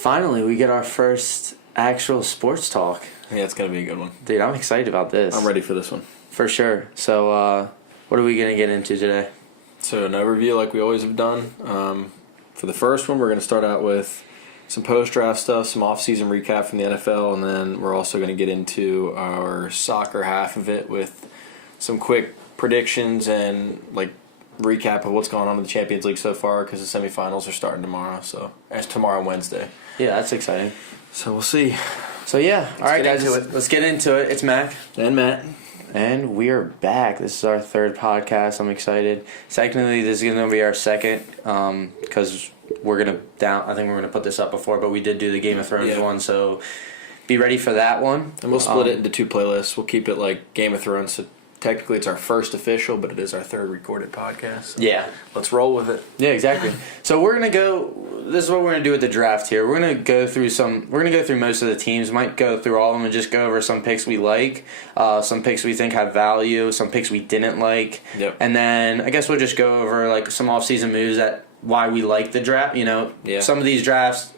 Finally, we get our first actual sports talk. Yeah, it's going to be a good one. Dude, I'm excited about this. I'm ready for this one. For sure. So, what are we going to get into today? So, an overview like we always have done. For the first one, we're going to start out with some post-draft stuff, some off-season recap from the NFL, and then we're also going to get into our soccer half of it with some quick predictions and, recap of what's going on in the Champions League so far because the semifinals are starting tomorrow. So, it's tomorrow, Wednesday. Yeah, that's exciting. So, we'll see. So, yeah. All right, guys. Let's get into it. It's Mac. And Matt. And we are back. This is our third podcast. I'm excited. Technically, this is going to be our second because we're going to I think we're going to put this up before, but we did do the Game of Thrones one, so be ready for that one. And we'll split it into two playlists. We'll keep it like Game of Thrones. So technically, it's our first official, but it is our third recorded podcast. So yeah. Let's roll with it. Yeah, exactly. So we're going to go. This is what we're going to do with the draft here. We're going to go through most of the teams. Might go through all of them and just go over some picks we like, some picks we think have value, some picks we didn't like. Yep. And then I guess we'll just go over some off-season moves that why we like the draft. Some of these drafts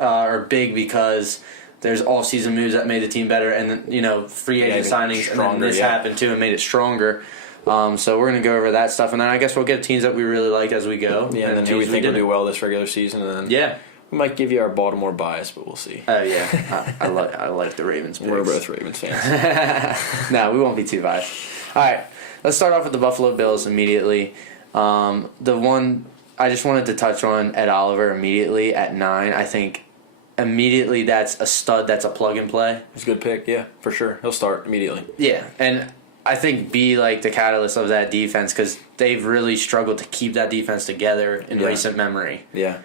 are big because there's off-season moves that made the team better, and then, free agent signings, and then this happened too and made it stronger. So we're going to go over that stuff, and then I guess we'll get teams that we really like as we go. Yeah, and then who we think will do well this regular season, and then we might give you our Baltimore bias, but we'll see. Oh, yeah. I like the Ravens picks. We're both Ravens fans. No, we won't be too biased. All right, let's start off with the Buffalo Bills immediately. The one I just wanted to touch on, Ed Oliver, immediately at 9. I think immediately that's a stud, that's a plug-and-play. It's a good pick, yeah, for sure. He'll start immediately. Yeah, and I think be the catalyst of that defense because they've really struggled to keep that defense together in recent memory. Yeah,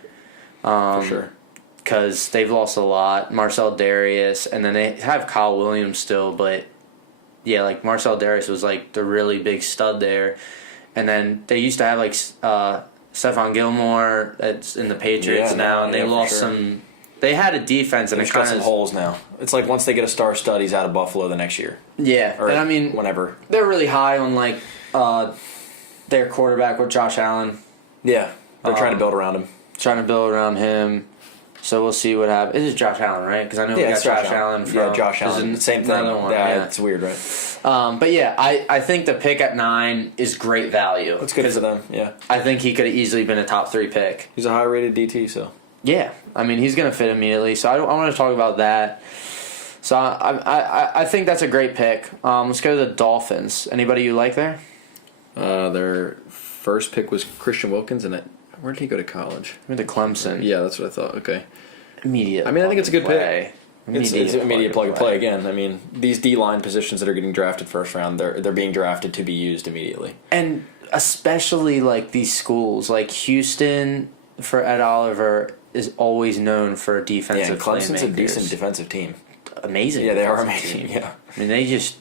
for sure. Because they've lost a lot. Marcel Darius, and then they have Kyle Williams still, but yeah, Marcel Darius was the really big stud there. And then they used to have Stephon Gilmore that's in the Patriots now, and they lost some. They had a defense, and it's got some holes now. It's like once they get a star stud, he's out of Buffalo the next year. Yeah, or and whenever they're really high on their quarterback with Josh Allen. Yeah, they're trying to build around him. So we'll see what happens. It is Josh Allen, right? Because I know we got Josh Allen from Josh Allen. Same thing. Yeah, it's weird, right? But yeah, I think the pick at 9 is great value. It's good for them. Yeah, I think he could have easily been a top 3 pick. He's a high rated DT, so. Yeah, he's going to fit immediately. So I want to talk about that. So I think that's a great pick. Let's go to the Dolphins. Anybody you like there? Their first pick was Christian Wilkins, and where did he go to college? Went to Clemson. Yeah, that's what I thought. Okay. Immediate. I think it's a good pick. It's immediate plug and play again. These D-line positions that are getting drafted first round, they're being drafted to be used immediately. And especially these schools, Houston for Ed Oliver is always known for defensive. Yeah, Clemson's a decent defensive team. Amazing. Yeah, they are amazing. Yeah. They just.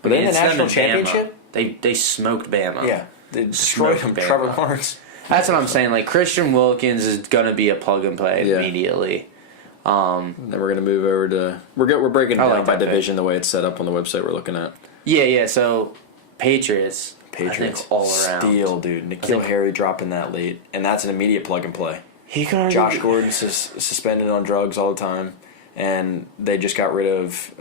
But in the national championship, they smoked Bama. Yeah, they destroyed them. Trevor Lawrence. That's what I'm saying. Christian Wilkins is gonna be a plug and play immediately. Then we're gonna move over to we're breaking it down by division the way it's set up on the website we're looking at. Yeah. So Patriots. I think all around. Steal, dude. N'Keal Harry dropping that late, and that's an immediate plug and play. Josh Gordon's suspended on drugs all the time, and they just got rid of.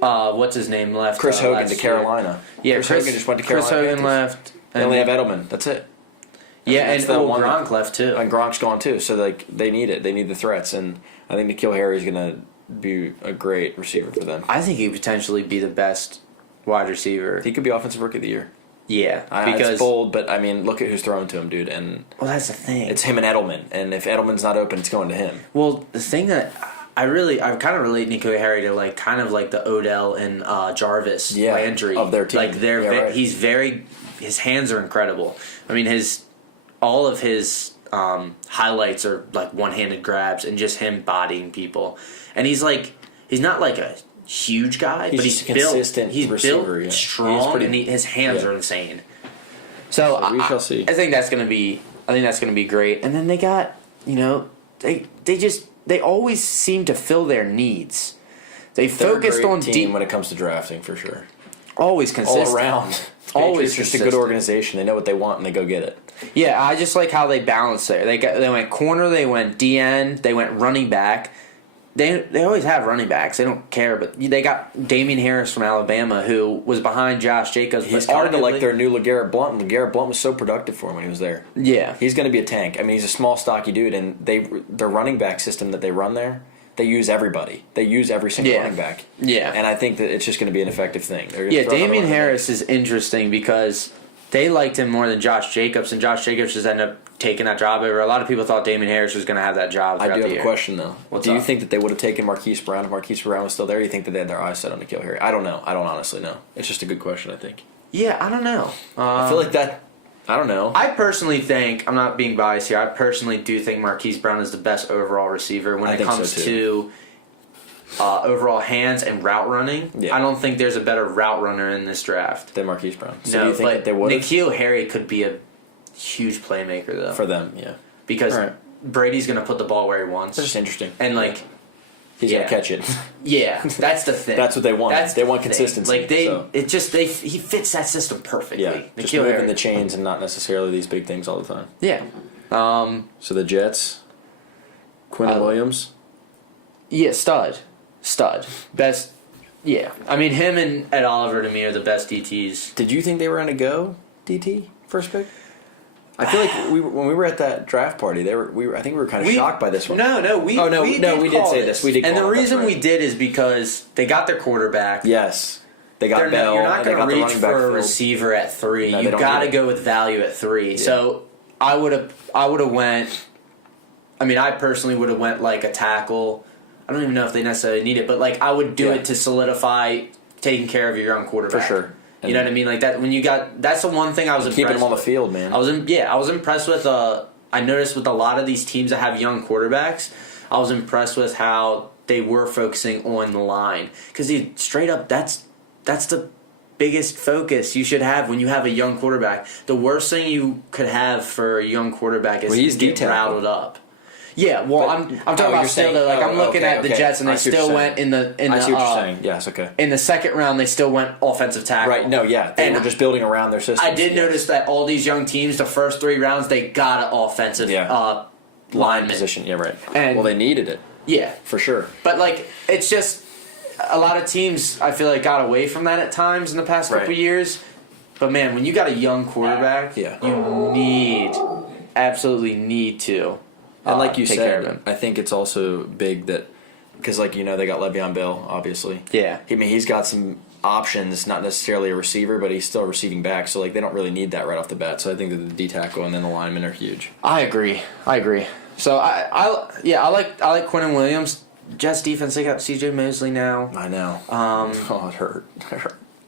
What's his name left? Chris Hogan to Carolina. Yeah, Chris Hogan just went to Carolina. Chris Hogan left. They only have Edelman. That's it. Yeah, and Gronk left too. And Gronk's gone too, so they need it. They need the threats, and I think N'Keal Harry is going to be a great receiver for them. I think he could potentially be the best wide receiver. He could be Offensive Rookie of the Year. Yeah, because it's bold, but look at who's throwing to him, dude. And that's the thing. It's him and Edelman, and if Edelman's not open, it's going to him. Well, the thing that I kind of relate N'Keal Harry to kind of the Odell and Jarvis Landry of their team. Right. He's his hands are incredible. All of his highlights are one-handed grabs and just him bodying people, and he's not a huge guy, but he's consistent. He's receiver, built strong, and his hands are insane. So we shall see. I think that's going to be great. And then they got they always seem to fill their needs. They're focused on team when it comes to drafting for sure. Always consistent. All around. Always just a consistent. good organization. They know what they want and they go get it. Yeah, I just like how they balance it. They went corner, they went DN, they went running back. They always have running backs. They don't care, but they got Damian Harris from Alabama, who was behind Josh Jacobs. He's but kind of like their new LeGarrette Blount. LeGarrette Blount was so productive for him when he was there. Yeah. He's going to be a tank. I mean, he's a small, stocky dude, and their running back system that they run there, they use everybody. They use every single running back. Yeah. And I think that it's just going to be an effective thing. Yeah, Damian Harris is interesting because they liked him more than Josh Jacobs, and Josh Jacobs just ended up taking that job over. A lot of people thought Damian Harris was going to have that job throughout the year. I do have a question, though. Do you think that they would have taken Marquise Brown if Marquise Brown was still there? Or do you think that they had their eyes set on N'Keal Harry? I don't know. I don't honestly know. It's just a good question, I think. Yeah, I don't know. I feel like that... I don't know. I personally think, I'm not being biased here, I personally do think Marquise Brown is the best overall receiver when it comes to overall hands and route running. Yeah. I don't think there's a better route runner in this draft than Marquise Brown. So do you think that they would? N'Keal Harry could be a huge playmaker, though. For them, yeah. Because Brady's going to put the ball where he wants. That's just interesting. And, he's going to catch it. Yeah, that's the thing. That's what they want. They want consistency. He fits that system perfectly. Yeah, just moving the chains and not necessarily these big things all the time. Yeah. So the Jets, Quinn Williams. Yeah, stud. Best. Yeah, I mean him and Ed Oliver to me are the best DTs. Did you think they were going to go DT first pick? I feel like when we were at that draft party, I think we were kind of shocked by this one. We did say this. We did, and the reason we did is because they got their quarterback. Yes, they got Bell. You're not going to reach for a receiver at 3. No, you got to go with value at 3. Yeah. So I would have went. I mean, I personally would have went like a tackle. I don't even know if they necessarily need it, but I would do it to solidify taking care of your young quarterback. For sure. You know what I mean? Like that when you got that's the one thing I was impressed keeping him on the with. Field, man. I was impressed with I noticed with a lot of these teams that have young quarterbacks, I was impressed with how they were focusing on the line. Cuz straight up that's the biggest focus you should have when you have a young quarterback. The worst thing you could have for a young quarterback is to get routed up. Yeah, well, I'm talking about still though. I'm looking at the Jets, and they still went in the. I see what you're saying. Yes, okay. In the second round, they still went offensive tackle. Right. No. Yeah. They were just building around their system. I did notice that all these young teams, the first 3 rounds, they got an offensive lineman position. Yeah. Right. And they needed it. Yeah, for sure. But it's just a lot of teams. I feel got away from that at times in the past couple years. But man, when you got a young quarterback, you absolutely need to. And like you said, I think it's also big that because they got Le'Veon Bell, obviously. Yeah. I mean, he's got some options, not necessarily a receiver, but he's still a receiving back. So they don't really need that right off the bat. So I think that the D tackle and then the linemen are huge. I agree. So I like Quinn Williams. Jets defense, they got C.J. Mosley now. I know. It hurt.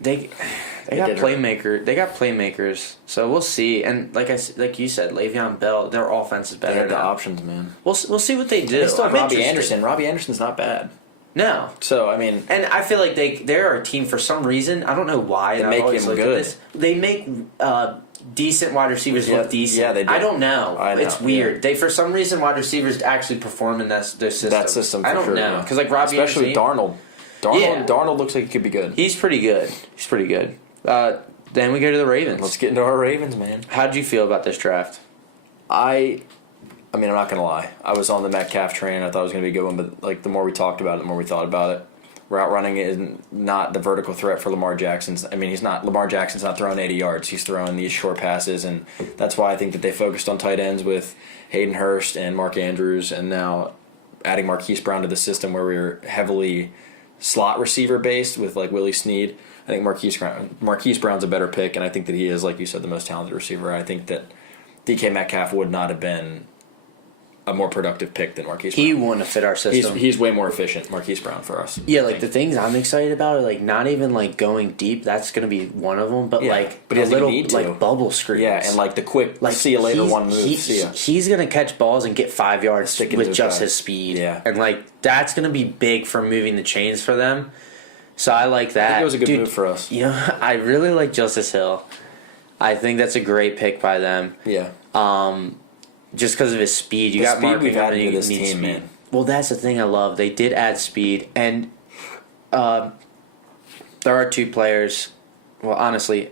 They got playmaker. They got playmakers. So we'll see. And like you said, Le'Veon Bell, their offense is better. They have the options, man. We'll see what they do. They still have Robbie Anderson. Robbie Anderson's not bad. No. So I mean, and I feel like they're a team for some reason. I don't know why. They make him good. They make decent wide receivers look decent. Yeah, they do. I don't know. It's weird. Yeah. They for some reason wide receivers actually perform in their system. That system. I don't know because Robbie, especially with Darnold. Darnold looks like he could be good. He's pretty good. Then we go to the Ravens. Let's get into our Ravens, man. How did you feel about this draft? I mean, I'm not going to lie. I was on the Metcalf train. I thought it was going to be a good one, but the more we talked about it, the more we thought about it. Route running is not the vertical threat for Lamar Jackson. I mean, Lamar Jackson's not throwing 80 yards. He's throwing these short passes, and that's why I think that they focused on tight ends with Hayden Hurst and Mark Andrews, and now adding Marquise Brown to the system where we're heavily slot receiver based with Willie Snead. I think Marquise Brown's a better pick, and I think that he is, like you said, the most talented receiver. I think that DK Metcalf would not have been a more productive pick than Marquise Brown. He wouldn't have fit our system. He's way more efficient, Marquise Brown, for us. Yeah, the things I'm excited about are not even going deep. That's going to be one of them, but but a little bubble screens. Yeah, and the quick see you later one move. He's going to catch balls and get 5 yards with just his speed. Yeah, and that's going to be big for moving the chains for them. So I like that. I think it was a good move for us. I really like Justice Hill. I think that's a great pick by them. Yeah. Just because of his speed. You got Mark we've added to this team, speed. Man. Well, that's the thing I love. They did add speed, and there are 2 players. Well, honestly,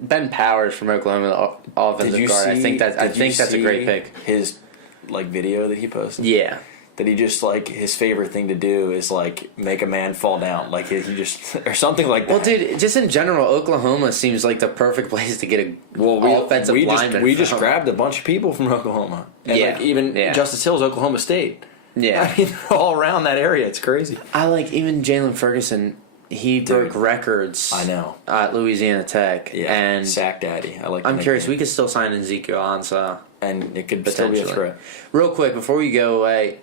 Ben Powers from Oklahoma, the offensive guard. I think that's a great pick. His video that he posted. Yeah. That he just his favorite thing to do is make a man fall down, he just or something like that. Well, dude, just in general, Oklahoma seems like the perfect place to get offensive lineman. We just grabbed a bunch of people from Oklahoma, and Justice Hill's Oklahoma State. Yeah, I mean, they're all around that area. It's crazy. I like even Jalen Ferguson. He broke records. I know at Louisiana Tech. Yeah, and Sack Daddy. I'm curious. We could still sign Ezekiel Ansah, and it could still be a threat. Real quick before we go away.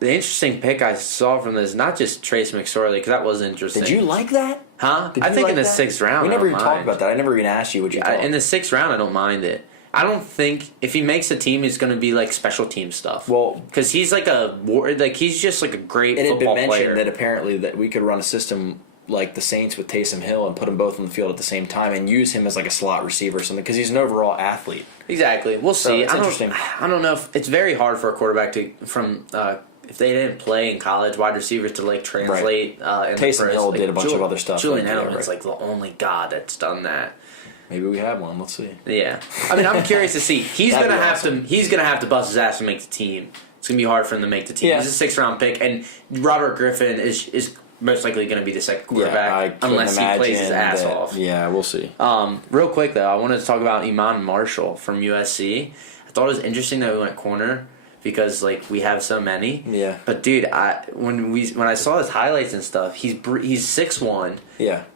The interesting pick I saw from this, not just Trace McSorley, because that was interesting. Did you like that? Huh? I think in the 6th round. We never even talked about that. I never even asked you what you thought. In the 6th round, I don't mind it. I don't think if he makes a team, it's going to be special team stuff. Well, because he's he's just a great football player. It had been mentioned that apparently that we could run a system like the Saints with Taysom Hill and put them both on the field at the same time and use him as a slot receiver or something because he's an overall athlete. Exactly. We'll see. It's interesting. I don't know if it's very hard for a quarterback if they didn't play in college, wide receivers to translate. Taysom Hill did a bunch of other stuff. Julian Edelman's the only god that's done that. Maybe we have one. Let's see. Yeah, I mean, I'm curious to see. He's gonna have to bust his ass to make the team. It's gonna be hard for him to make the team. Yeah. He's a 6th round pick, and Robert Griffin is most likely going to be the second quarterback unless he plays his ass off. Yeah, we'll see. Real quick though, I wanted to talk about Iman Marshall from USC. I thought it was interesting that we went corner. Because we have so many, But dude, when I saw his highlights and stuff, he's 6'1",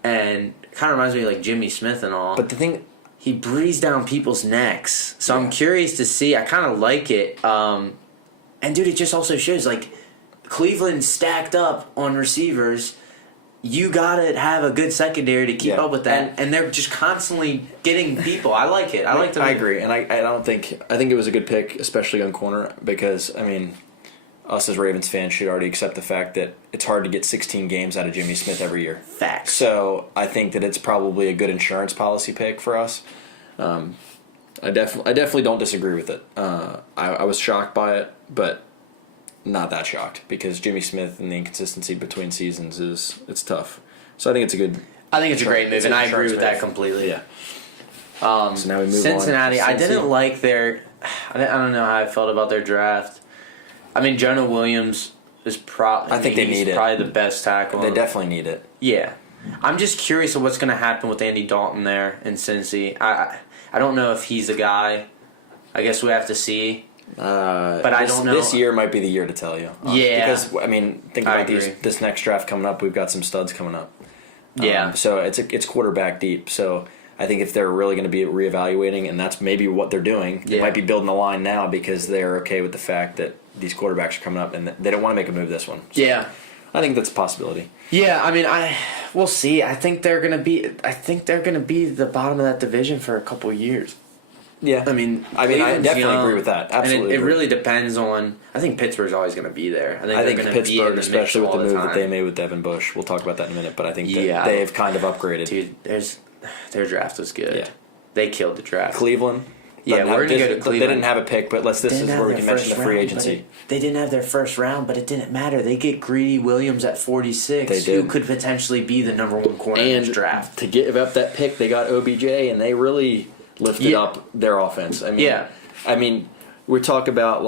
and kind of reminds me of Jimmy Smith and all. But the thing, he breathes down people's necks, so I'm curious to see. I kind of like it, and dude, it just also shows Cleveland stacked up on receivers. You gotta have a good secondary to keep up with that, and they're just constantly getting people. I like it. I agree, and I think it was a good pick, especially on corner, because us as Ravens fans should already accept the fact that it's hard to get 16 games out of Jimmy Smith every year. Facts. So I think that it's probably a good insurance policy pick for us. I definitely don't disagree with it. I was shocked by it, but not that shocked because Jimmy Smith and the inconsistency between seasons it's tough. So I think it's a good. I think it's a great move, and I agree with that completely. Yeah. So now we move Cincinnati. on. I didn't like their. I don't know how I felt about their draft. I mean, Jonah Williams is probably. I think they need it. Probably the best tackle. They definitely need it. Yeah, I'm just curious of what's going to happen with Andy Dalton there in Cincy. I don't know if he's the guy. I guess we have to see. But I don't know. This year might be the year to tell you. Yeah. Because, think about this next draft coming up. We've got some studs coming up. Yeah. So it's quarterback deep. So I think if they're really going to be reevaluating, and that's maybe what they're doing, they might be building the line now because they're okay with the fact that these quarterbacks are coming up and they don't want to make a move this one. So yeah. I think that's a possibility. Yeah, I mean, we'll see. I think they're gonna be the bottom of that division for a couple of years. Yeah, I mean, I definitely agree with that. Absolutely, and it really depends on. I think Pittsburgh's always going to be there. I think Pittsburgh, especially with the move that they made with Devin Bush, we'll talk about that in a minute. But I think that they've kind of upgraded. Dude, their draft was good. Yeah, they killed the draft. Cleveland. Yeah, we're going to go to Cleveland. They didn't have a pick, but this is where we can mention the free agency. They didn't have their first round, but it didn't matter. They get Greedy Williams at 46, they did. who could potentially be the number one corner in this draft. To give up that pick, they got OBJ, and they really lifted up their offense. I mean, we talk about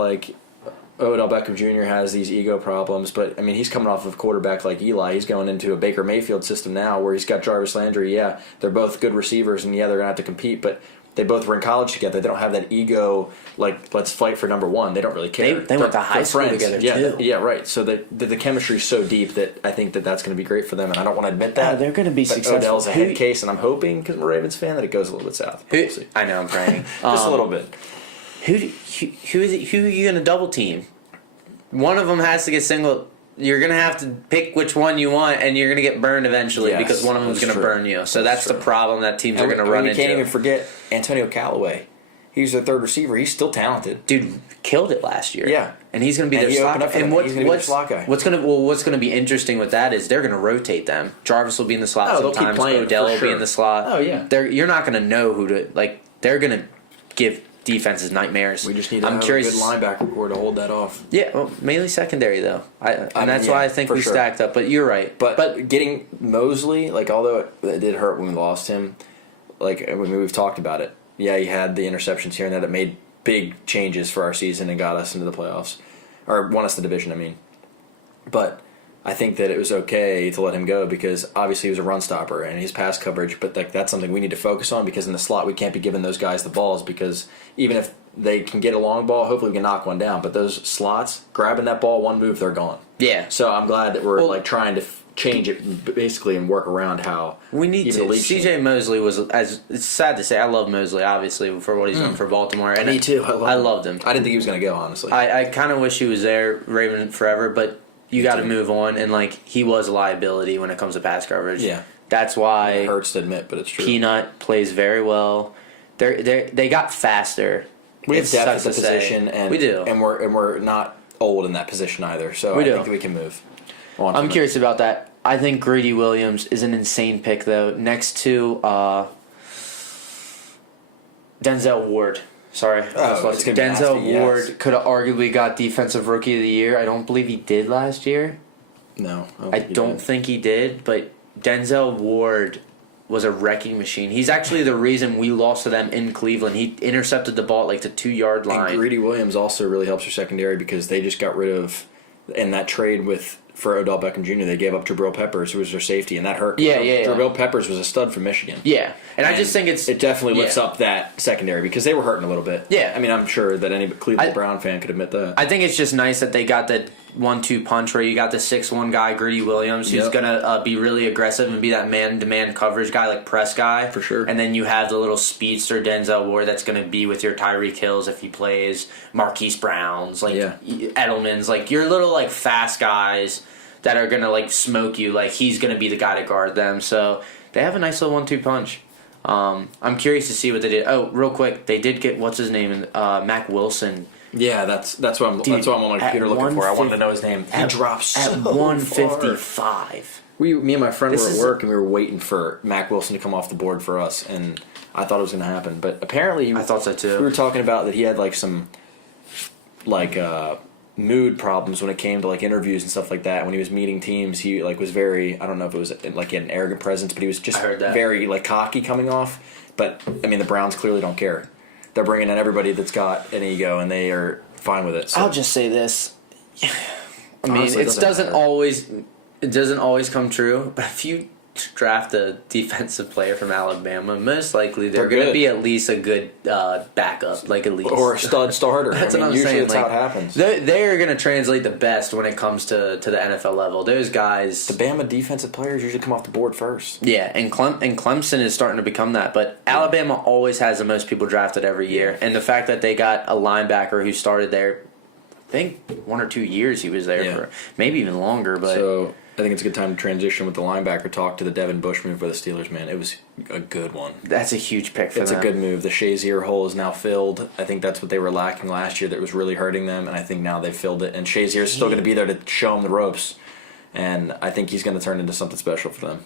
Odell Beckham Jr. has these ego problems, but I mean he's coming off of a quarterback like Eli. He's going into a Baker Mayfield system now where he's got Jarvis Landry. Yeah, they're both good receivers, and they're gonna have to compete, but they both were in college together. They don't have that ego, let's fight for number one. They don't really care. They went to high school together, too. Yeah, right. So the chemistry is so deep that I think that's going to be great for them, and I don't want to admit that. They're going to be successful. Odell's a head case, and I'm hoping, because I'm a Ravens fan, that it goes a little bit south. We'll see. I know, I'm praying. Just a little bit. Who are you going to double team? One of them has to get single. You're going to have to pick which one you want, and you're going to get burned eventually because one of them is going to burn you. So that's the problem that teams are going to run into. You can't even forget Antonio Callaway. He's their third receiver. He's still talented. Dude, killed it last year. Yeah. And he's going to be their slot guy. And what's going to be interesting with that is they're going to rotate them. Jarvis will be in the slot sometimes. Odell will be in the slot. Oh, yeah. You're not going to know who to... they're going to give defenses nightmares. We just need to have a good linebacker core to hold that off. Yeah, well, mainly secondary, though. That's why I think we stacked up. But you're right. But getting Mosley, although it did hurt when we lost him, like, I mean, we've talked about it. Yeah, he had the interceptions here and there that made big changes for our season and got us into the playoffs. Or won us the division, I mean. But I think that it was okay to let him go because obviously he was a run stopper and his pass coverage, but like that's something we need to focus on because in the slot we can't be giving those guys the balls because even if they can get a long ball, hopefully we can knock one down. But those slots, grabbing that ball, one move, they're gone. Yeah. So I'm glad that we're trying to change it basically and work around how we need to. CJ Mosley was, as it's sad to say, I love Mosley obviously for what he's done for Baltimore. And me too. I loved him. I didn't think he was going to go, honestly. I kind of wish he was there, Raven forever, but you got to move on. And like he was a liability when it comes to pass coverage. Yeah, that's why it hurts to admit, but it's true. Peanut plays very well. They got faster. We have depth at the position, and we do, and we're not old in that position either. So I think we can move. I'm curious about that. I think Greedy Williams is an insane pick though. Next to Denzel Ward. Sorry, Denzel Ward could have arguably got Defensive Rookie of the Year. I don't believe he did last year. No, I don't think he did. But Denzel Ward was a wrecking machine. He's actually the reason we lost to them in Cleveland. He intercepted the ball at like the 2-yard line. And Greedy Williams also really helps your secondary because they just got rid of in that trade for Odell Beckham Jr. They gave up Jabril Peppers, who was their safety, and that hurt. Yeah. Jabril Peppers was a stud from Michigan. Yeah, and I just think it definitely lifts up that secondary because they were hurting a little bit. Yeah, I mean, I'm sure that any Cleveland Brown fan could admit that. I think it's just nice that they got the 1-2 punch where you got the 6'1" guy, Greedy Williams, who's gonna be really aggressive and be that man-to-man coverage guy, like press guy for sure. And then you have the little speedster Denzel Ward that's gonna be with your Tyreek Hills if he plays, Marquise Browns, like Edelman's, like your little like fast guys that are gonna like smoke you. Like he's gonna be the guy to guard them. So they have a nice little 1-2 punch. I'm curious to see what they did. Oh, real quick, they did get what's his name, Mac Wilson. Yeah, that's what I'm on my computer looking for. I wanted to know his name. He drops so at 155. Me and my friend were at work and we were waiting for Mac Wilson to come off the board for us, and I thought it was going to happen, but apparently I thought so too. We were talking about that he had like some mood problems when it came to like interviews and stuff like that. When he was meeting teams, he like was very, I don't know if it was like he had an arrogant presence, but he was just very like cocky coming off. But I mean, the Browns clearly don't care. They're bringing in everybody that's got an ego, and they are fine with it. So. I'll just say this. I mean, it doesn't always come true, but if you draft a defensive player from Alabama, most likely they're going to be at least a good backup, like at least. Or a stud starter. That's what I'm usually saying. That's how it happens. They're going to translate the best when it comes to the NFL level. Those guys... The Bama defensive players usually come off the board first. Yeah, and Clemson is starting to become that. But Alabama always has the most people drafted every year. And the fact that they got a linebacker who started there, I think 1 or 2 years he was there for, maybe even longer. But so I think it's a good time to transition with the linebacker talk to the Devin Bush move for the Steelers, man. It was a good one. That's a huge pick for them. It's a good move. The Shazier hole is now filled. I think that's what they were lacking last year that was really hurting them, and I think now they've filled it. And Shazier's still going to be there to show them the ropes, and I think he's going to turn into something special for them.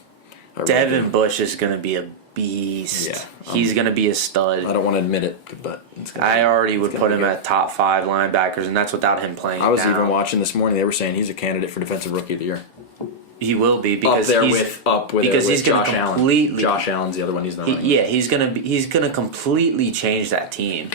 Devin Bush is going to be a beast. Yeah, he's going to be a stud. I don't want to admit it, but I already would put him at top 5 linebackers, and that's without him playing. I was even watching this morning. They were saying he's a candidate for Defensive Rookie of the Year. He will be because he's going to completely. Josh Allen's the other one. He's not. He's going to completely change that team.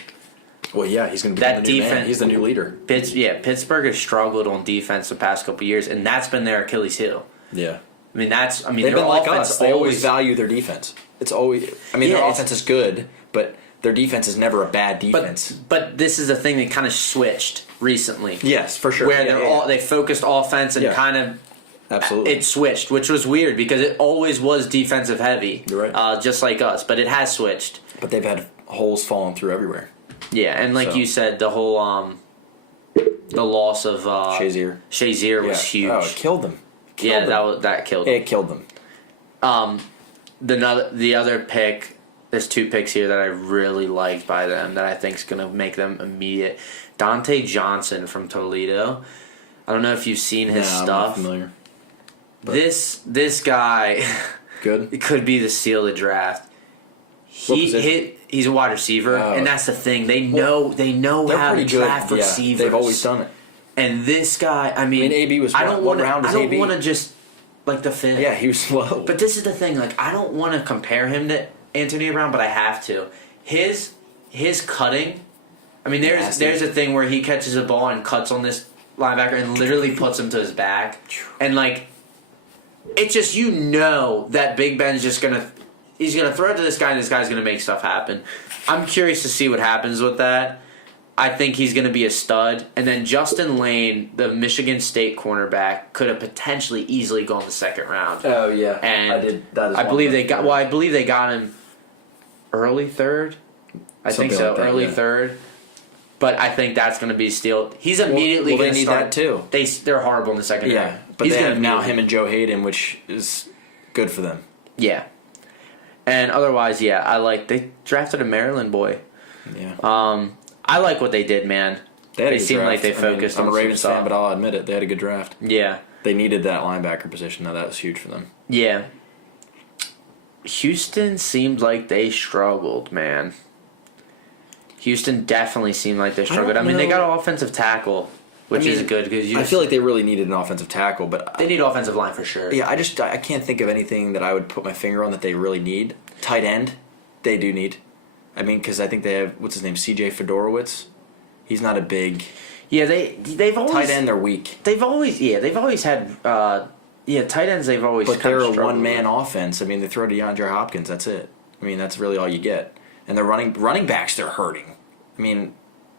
Well, yeah, he's going to be the new man. He's the new leader. Pittsburgh has struggled on defense the past couple of years, and that's been their Achilles heel. Yeah. They've been like us. They always value their defense. It's always. I mean, their offense is good, but their defense is never a bad defense. But this is a thing that kind of switched recently. Yes, for sure. Where they focused offense and kind of. Absolutely. It switched, which was weird because it always was defensive heavy. You're right. Just like us, but it has switched. But they've had holes falling through everywhere. Yeah, and like you said, the whole the loss of Shazier was huge. Oh, it killed them. That killed them. It killed them. The other pick, there's 2 picks here that I really liked by them that I think is going to make them immediate. Dante Johnson from Toledo. I don't know if you've seen his stuff. I'm not familiar. This guy good could be the steal of the draft. He's a wide receiver, and that's the thing. They know how to draft receivers. They've always done it. And this guy, I mean AB was I don't what round is AB? I don't want to just like the fit. Yeah, he was slow. But this is the thing. Like, I don't want to compare him to Antonio Brown, but I have to. His cutting. I mean, there's a thing where he catches a ball and cuts on this linebacker and literally puts him to his back, and like, it's just that Big Ben's just he's gonna throw it to this guy and this guy's gonna make stuff happen. I'm curious to see what happens with that. I think he's gonna be a stud, and then Justin Lane, the Michigan State cornerback, could have potentially easily gone the second round. Oh yeah, and I believe they got him early third. Something think so, like that, early third. But I think that's going to be steal. He's immediately going to start. They need that too. They're horrible in the second round. Yeah, but they have now him and Joe Hayden, which is good for them. Yeah. And otherwise, they drafted a Maryland boy. Yeah. I like what they did, man. They seemed like they focused on I'm a Ravens some fan, stuff. but I'll admit it. They had a good draft. Yeah. They needed that linebacker position. Now that was huge for them. Yeah. Houston seemed like they struggled, man. Houston definitely seemed like they struggled. I mean, they got an offensive tackle, which is good because I feel like they really needed an offensive tackle, but they need offensive line for sure. Yeah, I can't think of anything that I would put my finger on that they really need. Tight end, they do need. I mean, because I think they have what's his name, C.J. Fedorowicz. He's not a big. Yeah, they've always tight end. They're weak. They've always had tight ends. They've always. But they're a one-man offense. I mean, they throw to DeAndre Hopkins. That's it. I mean, that's really all you get. And they're running backs. They're hurting. I mean,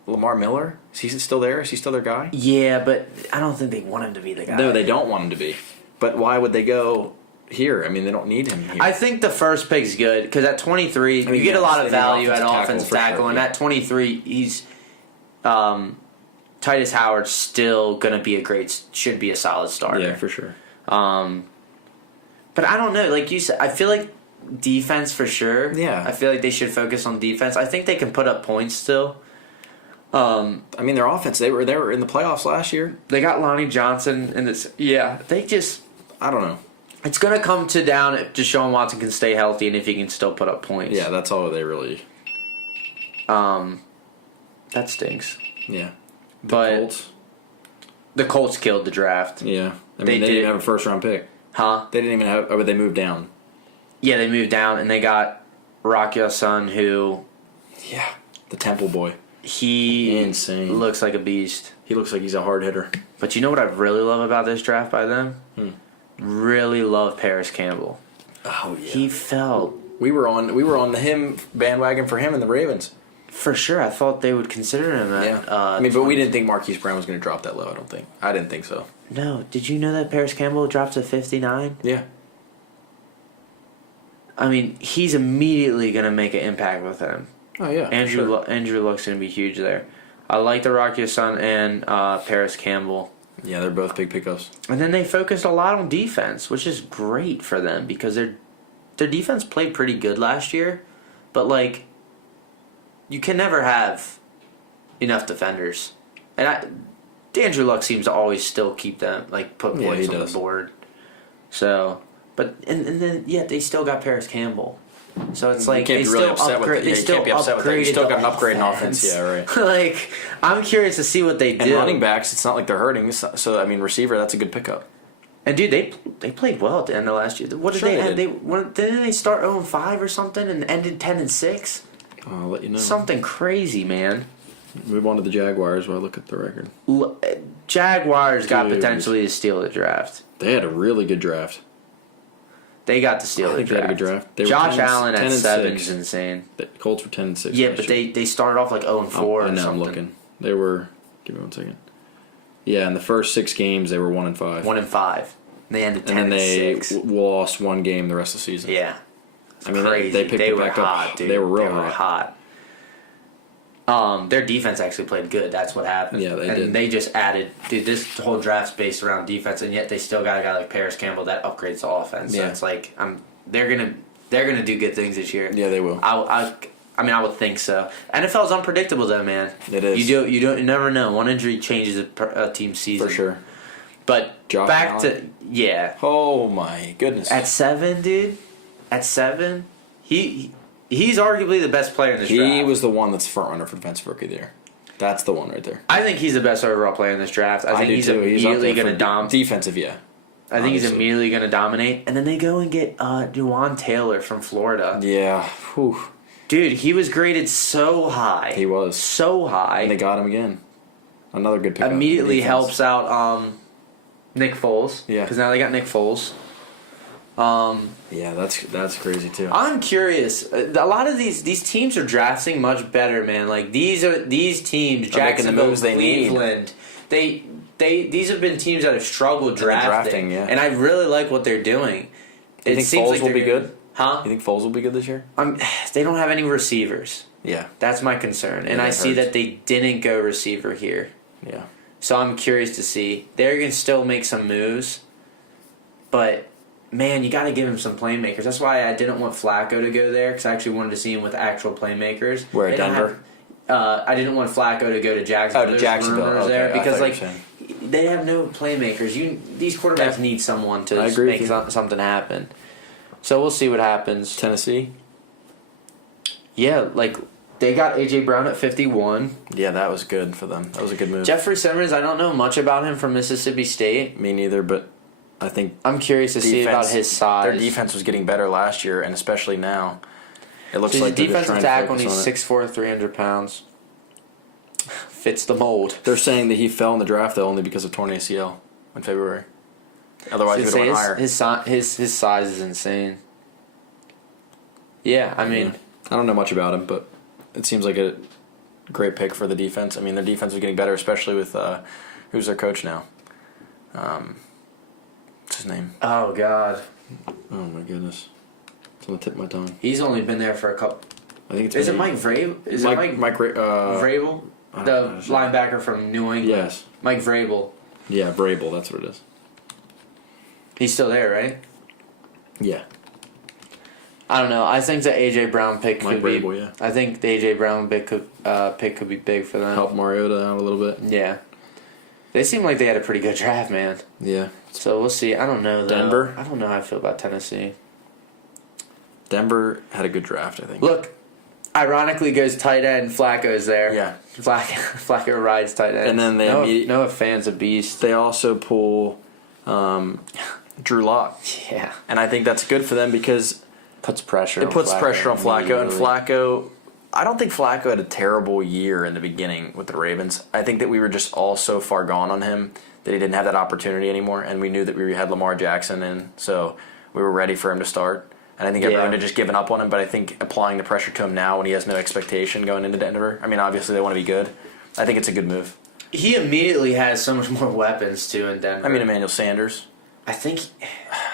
Lamar Miller, is he still there? Is he still their guy? Yeah, but I don't think they want him to be the guy. No, they don't want him to be. But why would they go here? I mean, they don't need him here. I think the first pick's good because at 23, you get a lot of value at offensive tackle, and at 23, he's Titus Howard's still gonna be should be a solid starter. Yeah, for sure. But I don't know. Like you said, I feel like defense for sure. Yeah. I feel like they should focus on defense. I think they can put up points still. I mean, their offense, they were in the playoffs last year. They got Lonnie Johnson in this. Yeah, they just. I don't know. It's going to come down if Deshaun Watson can stay healthy and if he can still put up points. Yeah, that's all they really. That stinks. Yeah. Colts. The Colts killed the draft. Yeah. I mean, they didn't have a first-round pick. Huh? They didn't even have. Or they moved down. Yeah, they moved down and they got Rock Ya-Sun, who. Yeah. The Temple boy. He insane. Looks like a beast. He looks like he's a hard hitter. But you know what I really love about this draft by them? Really love Paris Campbell. Oh yeah. He felt. We were on the him bandwagon for him and the Ravens. For sure, I thought they would consider him. I mean, but we didn't think Marquise Brown was going to drop that low. I didn't think so. No, did you know that Paris Campbell dropped to 59? Yeah. I mean, he's immediately going to make an impact with him. Oh yeah, Andrew Luck's going to be huge there. I like the Rock Ya-Sun and Paris Campbell. Yeah, they're both big pickups. And then they focused a lot on defense, which is great for them because their defense played pretty good last year, but like you can never have enough defenders. And Andrew Luck seems to always still keep them put points on the board. So, but and then they still got Paris Campbell. So it's like they still upgrade. They still upgraded. You still got an upgrade in offense. Yeah, right. Like I'm curious to see what they do. And running backs, it's not like they're hurting. So I mean, receiver, that's a good pickup. And dude, they played well at the end of last year. What did they end? Didn't they start 0-5 or something and ended 10-6? I'll let you know. Something crazy, man. Move on to the Jaguars while I look at the record. Jaguars got potentially to steal the draft. They had a really good draft. They got to steal the draft. They had a good draft. They Josh Allen at 7 is insane. The Colts were 10-6. Yeah, but they started off 0-4 or something. I'm looking. They were. Give me 1 second. Yeah, in the first 6 games they were 1-5. 1-5. They ended 10-6. And then they lost 1 game the rest of the season. Yeah, I mean crazy. They picked it back hot, up. Dude. They were real hot. Their defense actually played good. That's what happened. Yeah, they did. And they just added. Dude, this whole draft's based around defense, and yet they still got a guy like Paris Campbell that upgrades the offense. So it's like they're gonna do good things this year. Yeah, they will. I would think so. NFL's unpredictable though, man. It is. You never know. One injury changes a team's season for sure. But Josh back Allen. to Oh my goodness. At 7, dude. At 7, he's arguably the best player in this draft. He was the one that's front runner for defensive rookie of the year. That's the one right there. I think he's the best overall player in this draft. I think he's immediately going to dominate. Defensive, yeah. I think he's immediately going to dominate. And then they go and get Juwan Taylor from Florida. Yeah. Whew. Dude, he was graded so high. He was. So high. And they got him again. Another good pick. Immediately helps out Nick Foles. Yeah. Because now they got Nick Foles. Yeah, that's crazy too. I'm curious. A lot of these teams are drafting much better, man. Like these teams, Jacksonville, Cleveland. These have been teams that have struggled drafting, yeah. And I really like what they're doing. You think Foles will be good? Huh? You think Foles will be good this year? They don't have any receivers. Yeah. That's my concern. And I see that they didn't go receiver here. Yeah. So I'm curious to see. They're going to still make some moves. But, man, you got to give him some playmakers. That's why I didn't want Flacco to go there, because I actually wanted to see him with actual playmakers. Where, at Denver? I didn't want Flacco to go to Jacksonville. Oh, to Jacksonville. Okay. There because, they have no playmakers. These quarterbacks need someone to make something happen. So we'll see what happens. Tennessee? Yeah, they got A.J. Brown at 51. Yeah, that was good for them. That was a good move. Jeffrey Simmons, I don't know much about him from Mississippi State. Me neither, but I think I'm curious to see about his size. Their defense was getting better last year, and especially now. It looks like he's a defensive tackle, and he's 6'4", 300 pounds. Fits the mold. They're saying that he fell in the draft, though, only because of torn ACL in February. Otherwise, he would have went higher. His size is insane. Yeah, I mean... I don't know much about him, but it seems like a great pick for the defense. I mean, their defense was getting better, especially with... who's their coach now? What's his name? Oh, God. Oh, my goodness. It's on the tip of my tongue. He's only been there for a couple... I think it's... Is it Mike Vrabel? Is it Mike Vrabel? The linebacker from New England. Yes. Mike Vrabel. Yeah, Vrabel, that's what it is. He's still there, right? Yeah. I don't know. I think the A.J. Brown pick could be... Vrabel, yeah. I think the A.J. Brown pick could be big for them. Help Mariota out a little bit. Yeah. They seem like they had a pretty good draft, man. Yeah. So we'll see. I don't know, though. Denver? I don't know how I feel about Tennessee. Denver had a good draft, I think. Look, ironically goes tight end. Flacco's there. Yeah. Flacco rides tight end. And then Noah Fant's a beast. They also pull Drew Lock. Yeah. And I think that's good for them because it puts pressure on Flacco. And Flacco, I don't think Flacco had a terrible year in the beginning with the Ravens. I think that we were just all so far gone on him that he didn't have that opportunity anymore, and we knew that we had Lamar Jackson in, so we were ready for him to start. And I think everyone had just given up on him, but I think applying the pressure to him now when he has no expectation going into Denver, I mean, obviously they want to be good. I think it's a good move. He immediately has so much more weapons, too, in Denver. I mean, Emmanuel Sanders. I think...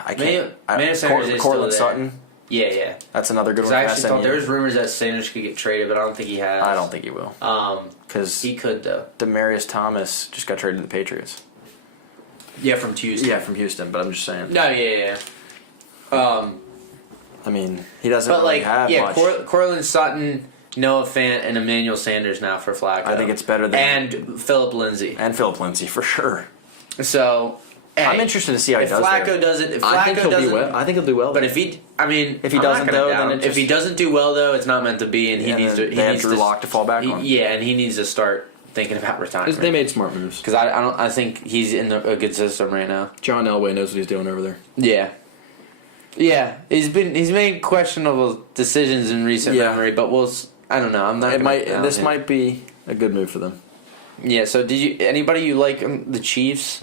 Emmanuel Sanders is Cortland still there. Sutton. Yeah. That's another good one. I actually thought there was rumors that Sanders could get traded, but I don't think he has. I don't think he will. Because he could, though. Demarius Thomas just got traded to the Patriots. Yeah, from Houston. Yeah, from Houston, but I'm just saying. No, yeah. I mean, he doesn't really have much. Cortland Sutton, Noah Fant, and Emmanuel Sanders now for Flacco. I think it's better than... And Philip Lindsay. And Philip Lindsay, for sure. So... Hey, I'm interested to see how he does. Flacco does it. If Flacco I think he'll do well. But if he doesn't though, then if he doesn't do well though, it's not meant to be, and he needs to. They have Drew Lock to fall back on. Yeah, and he needs to start thinking about retirement. They made smart moves because I think he's in a good system right now. John Elway knows what he's doing over there. Yeah. He's made questionable decisions in recent memory, but I don't know. I'm not. This might be a good move for them. Yeah. So anybody you like the Chiefs?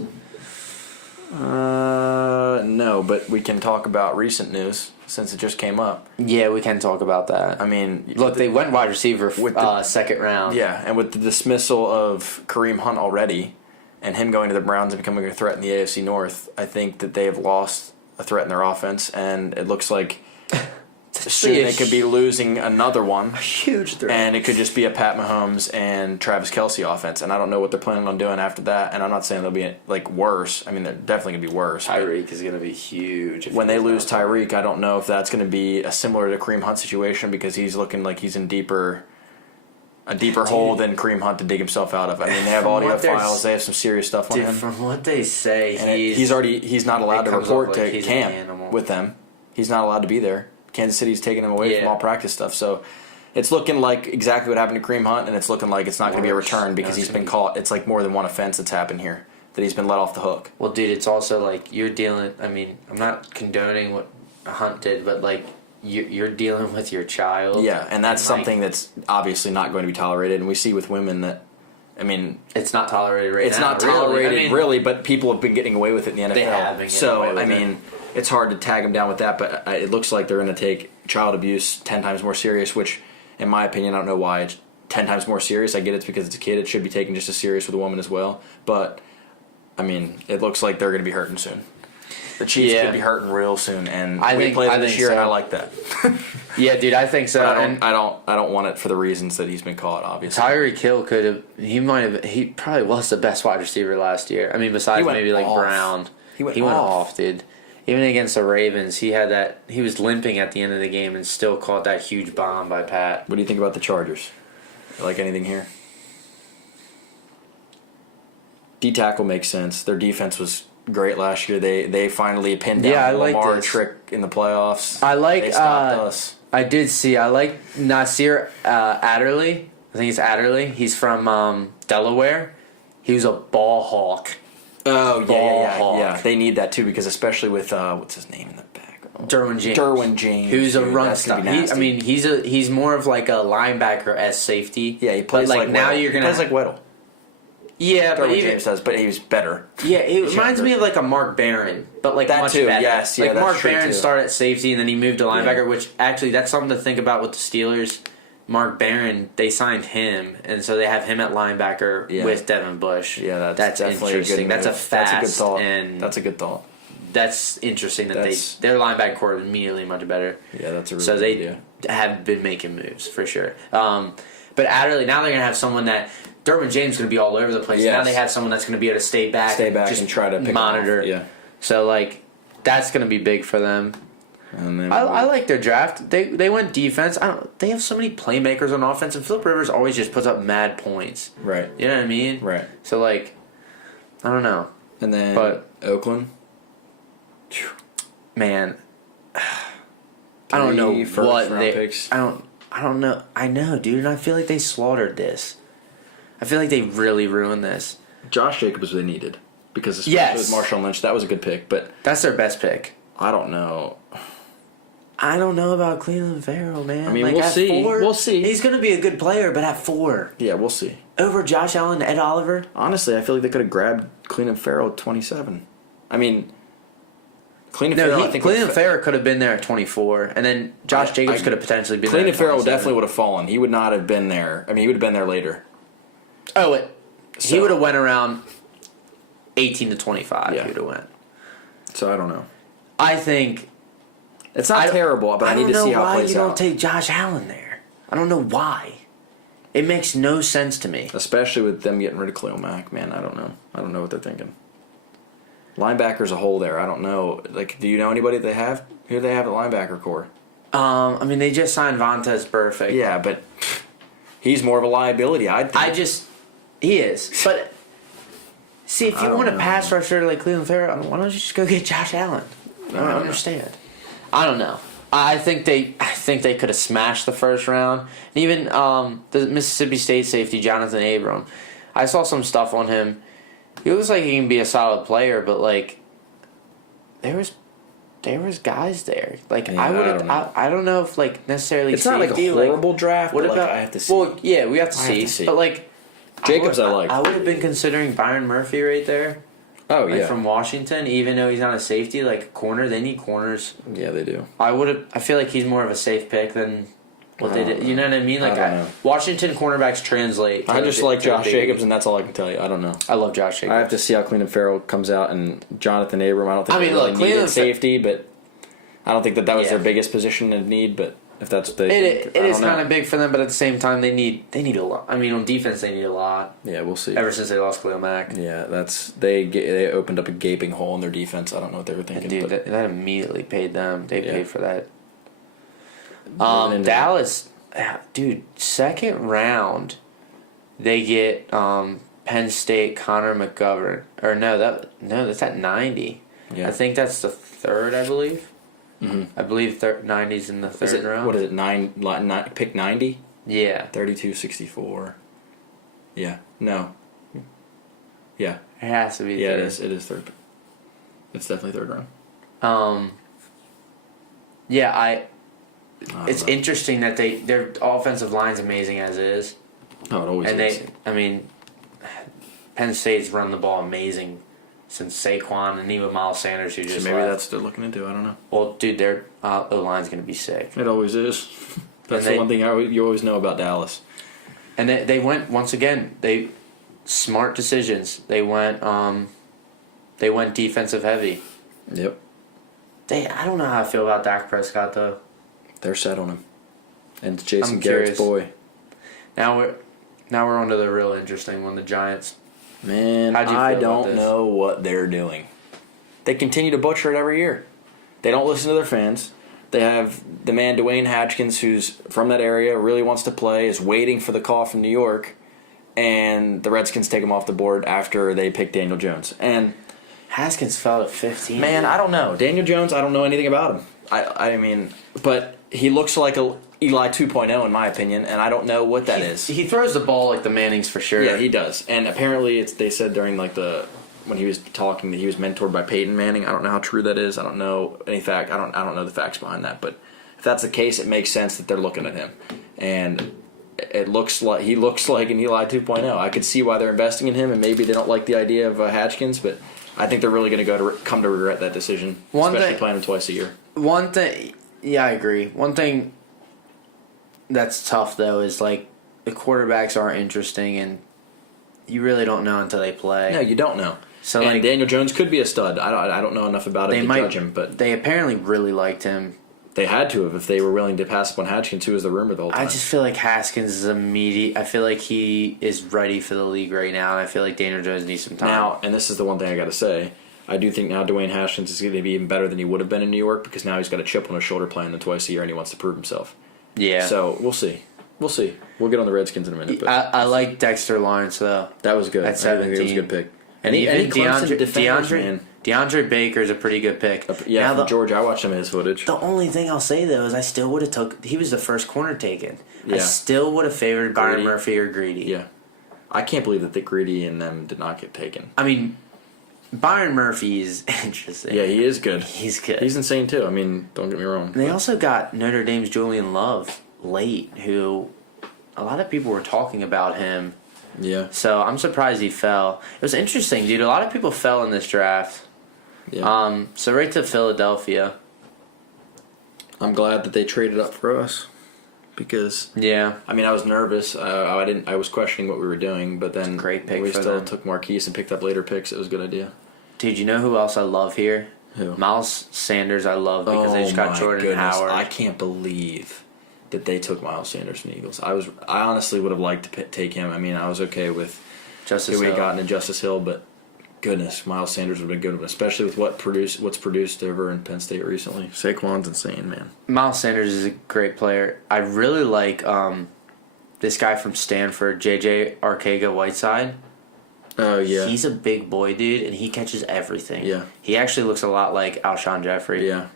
No, but we can talk about recent news since it just came up. Yeah, we can talk about that. I mean, look, they went wide receiver second round. Yeah, and with the dismissal of Kareem Hunt already, and him going to the Browns and becoming a threat in the AFC North, I think that they have lost a threat in their offense, and it looks like soon they could be losing another one. A huge threat. And it could just be a Pat Mahomes and Travis Kelce offense, and I don't know what they're planning on doing after that, and I'm not saying they'll be worse. I mean, they're definitely going to be worse. Tyreek is going to be huge. When they lose Tyreek, I don't know if that's going to be a similar to Kareem Hunt situation because he's looking like he's in a deeper hole than Kareem Hunt to dig himself out of. I mean, they have audio files. They have some serious stuff on him. From what they say, he's not allowed to report to camp with them. He's not allowed to be there. Kansas City's taking him away from all practice stuff. So it's looking like exactly what happened to Kareem Hunt, and it's looking like it's not going to be a return because he's been caught. It's like more than one offense that's happened here that he's been let off the hook. Well, dude, it's also like you're dealing. I mean, I'm not condoning what Hunt did, but like you're dealing with your child. Yeah, and that's something that's obviously not going to be tolerated. And we see with women that, I mean, it's not tolerated right now. It's not tolerated really, but people have been getting away with it in the NFL. They have been getting away with I mean, it's hard to tag them down with that, but it looks like they're going to take child abuse 10 times more serious, which, in my opinion, I don't know why it's 10 times more serious. I get it's because it's a kid. It should be taken just as serious with a woman as well. But, I mean, it looks like they're going to be hurting soon. The Chiefs could be hurting real soon, and we play them this year, and I like that. Yeah, dude, I think so. But I don't want it for the reasons that he's been caught. Obviously, Tyreek Hill could have. He probably was the best wide receiver last year. I mean, besides maybe like Brown, he went off, dude. Even against the Ravens, he had that. He was limping at the end of the game and still caught that huge bomb by Pat. What do you think about the Chargers? Like anything here? D tackle makes sense. Their defense was great last year. They finally pinned down the Lamar trick in the playoffs. They stopped us. I did see. I like Nasir Adderley. I think it's Adderley. He's from Delaware. He was a ball hawk. Oh yeah. They need that too because especially with what's his name in the back? Derwin James. Who's a run stop. He's more of like a linebacker as safety. Yeah, he plays like now you're gonna plays like Weddle. Yeah, but James does, but he was better. Yeah, he reminds me of like a Mark Barron, but like that much too, better. Yes, like Mark Barron started at safety and then he moved to linebacker, which actually that's something to think about with the Steelers. Mark Barron, they signed him, and so they have him at linebacker with Devin Bush. Yeah, that's interesting. That's a good thought. And that's a good thought. That's interesting that their linebacker core is immediately much better. Yeah, that's a really good idea. Have been making moves for sure. But Adderley, now they're gonna have someone that. Derwin James is going to be all over the place. Yes. Now they have someone that's going to be able to stay back just and try to pick monitor. Yeah. So like that's going to be big for them. And then I like their draft. They went defense. They have so many playmakers on offense, and Phillip Rivers always just puts up mad points. Right. You know what I mean? Right. So like, I don't know. And then Oakland. Man, I don't know what picks. I don't know. I know, dude. And I feel like they slaughtered this. I feel like they really ruined this. Josh Jacobs they needed because especially with Marshawn Lynch, that was a good pick. But that's their best pick. I don't know. I don't know about Cleveland Farrell, man. I mean, we'll see. We'll see. He's going to be a good player, but at 4. Yeah, we'll see. Over Josh Allen, Ed Oliver. Honestly, I feel like they could have grabbed Cleveland Farrell at 27. I mean, Cleveland Farrell could have been there at 24, and then Josh Jacobs could have potentially been there. Cleveland Farrell definitely would have fallen. He would not have been there. I mean, he would have been there later. Oh, he would have went around 18 to 25. Yeah. He would have went. So I don't know. I think it's not terrible, but I need to see how it plays out. I don't know why you don't take Josh Allen there. I don't know why. It makes no sense to me. Especially with them getting rid of Khalil Mack, man. I don't know. I don't know what they're thinking. Linebackers a hole there. I don't know. Like, do you know anybody they have? Who do they have at linebacker core? I mean, they just signed Vontaze Burfict. Yeah, but he's more of a liability. He is. But see, if you want a pass rusher like Cleveland Farrell, why don't you just go get Josh Allen? I don't understand. I don't know. I think they could have smashed the first round. And even the Mississippi State safety Jonathan Abram, I saw some stuff on him. He looks like he can be a solid player, but like there was guys there. Like I don't know if like necessarily it's not like a horrible draft. What but about? I have to see. Well, yeah, we have to see. But like. Jacobs, I like. I would have been considering Byron Murphy right there. Oh, yeah. From Washington, even though he's not a safety, like corner, they need corners. Yeah, they do. I feel like he's more of a safe pick than what they did. You know what I mean? Like Washington cornerbacks translate. I just like Josh Jacobs, and that's all I can tell you. I don't know. I love Josh Jacobs. I have to see how Cleveland Farrell comes out, and Jonathan Abram. I don't think they really needed safety, but I don't think that was their biggest position of need, but. If that's what it is kind of big for them, but at the same time, they need a lot. I mean, on defense, they need a lot. Yeah, we'll see. Ever since they lost Khalil Mack. Yeah, they opened up a gaping hole in their defense. I don't know what they were thinking. Dude, that immediately paid them. They paid for that. Dallas, dude, second round, they get Penn State Connor McGovern. Or that's at 90. Yeah. I think that's the third, I believe. Mm-hmm. I believe 90's in the third round. What is it, pick 90? Yeah. 32-64. Yeah. No. Yeah. It has to be. Yeah, third. it is. It is third. It's definitely third round. Yeah, it's interesting that their offensive line's amazing as it is. Oh, it always is. Penn State's run the ball amazing since Saquon and even Miles Sanders, who just maybe left. that's what they're looking into. I don't know. Well, dude, their O-line's going to be sick. It always is. That's the one thing you always know about Dallas. And they went, once again, smart decisions. They went defensive heavy. Yep. I don't know how I feel about Dak Prescott, though. They're set on him. And it's Jason Garrett's boy. Now we're on to the real interesting one, the Giants. Man, I don't know what they're doing. They continue to butcher it every year. They don't listen to their fans. They have the man Dwayne Haskins, who's from that area, really wants to play, is waiting for the call from New York, and the Redskins take him off the board after they pick Daniel Jones. And Haskins fell at 15. Man, I don't know. Daniel Jones, I don't know anything about him. I mean, but he looks like a Eli 2.0 in my opinion, and I don't know what that is. He throws the ball like the Mannings for sure. Yeah, he does. And apparently, they said during when he was talking that he was mentored by Peyton Manning. I don't know how true that is. I don't know any fact. I don't know the facts behind that. But if that's the case, it makes sense that they're looking at him, and it looks like he looks like an Eli 2.0. I could see why they're investing in him, and maybe they don't like the idea of Hatchkins, but I think they're really going to come to regret that decision, especially playing him twice a year. One thing, yeah, I agree. One thing that's tough though is like the quarterbacks are interesting, and you really don't know until they play. No, you don't know. So and Daniel Jones could be a stud. I don't know enough about him to judge him, but they apparently really liked him. They had to have if they were willing to pass up on Haskins, who was the rumor the whole time. I just feel like Haskins is immediate. I feel like he is ready for the league right now, and I feel like Daniel Jones needs some time. Now, and this is the one thing I got to say, I do think now Dwayne Haskins is going to be even better than he would have been in New York because now he's got a chip on his shoulder playing them twice a year, and he wants to prove himself. Yeah. So we'll see. We'll see. We'll get on the Redskins in a minute. But I like Dexter Lawrence though. That was good. At 17, that was a good pick. And even DeAndre Baker's a pretty good pick. Yeah, now Georgia, I watched some of his footage. The only thing I'll say though is I still would have he was the first corner taken. Yeah. I still would have favored Byron Murphy or Greedy. Yeah. I can't believe that the Greedy and them did not get taken. I mean, Byron Murphy is interesting. Yeah, he is good. He's good. He's insane too. I mean, don't get me wrong. And they also got Notre Dame's Julian Love late, who a lot of people were talking about him. Yeah. So I'm surprised he fell. It was interesting, dude. A lot of people fell in this draft. Yeah. So right to Philadelphia. I'm glad that they traded up for us because I mean I was nervous. I was questioning what we were doing, but then great pick we for still them. took Marquise and picked up later picks. It was a good idea. Dude, you know who else I love here? Who? Miles Sanders. I love because they just got Jordan Howard. I can't believe that they took Miles Sanders from the Eagles. I honestly would have liked to take him. I mean, I was okay with who we got in Justice Hill, but goodness, Miles Sanders would have been good, especially with what's produced over in Penn State recently. Saquon's insane, man. Miles Sanders is a great player. I really like this guy from Stanford, J.J. Arcega-Whiteside. Oh, yeah. He's a big boy, dude, and he catches everything. Yeah. He actually looks a lot like Alshon Jeffrey. Yeah.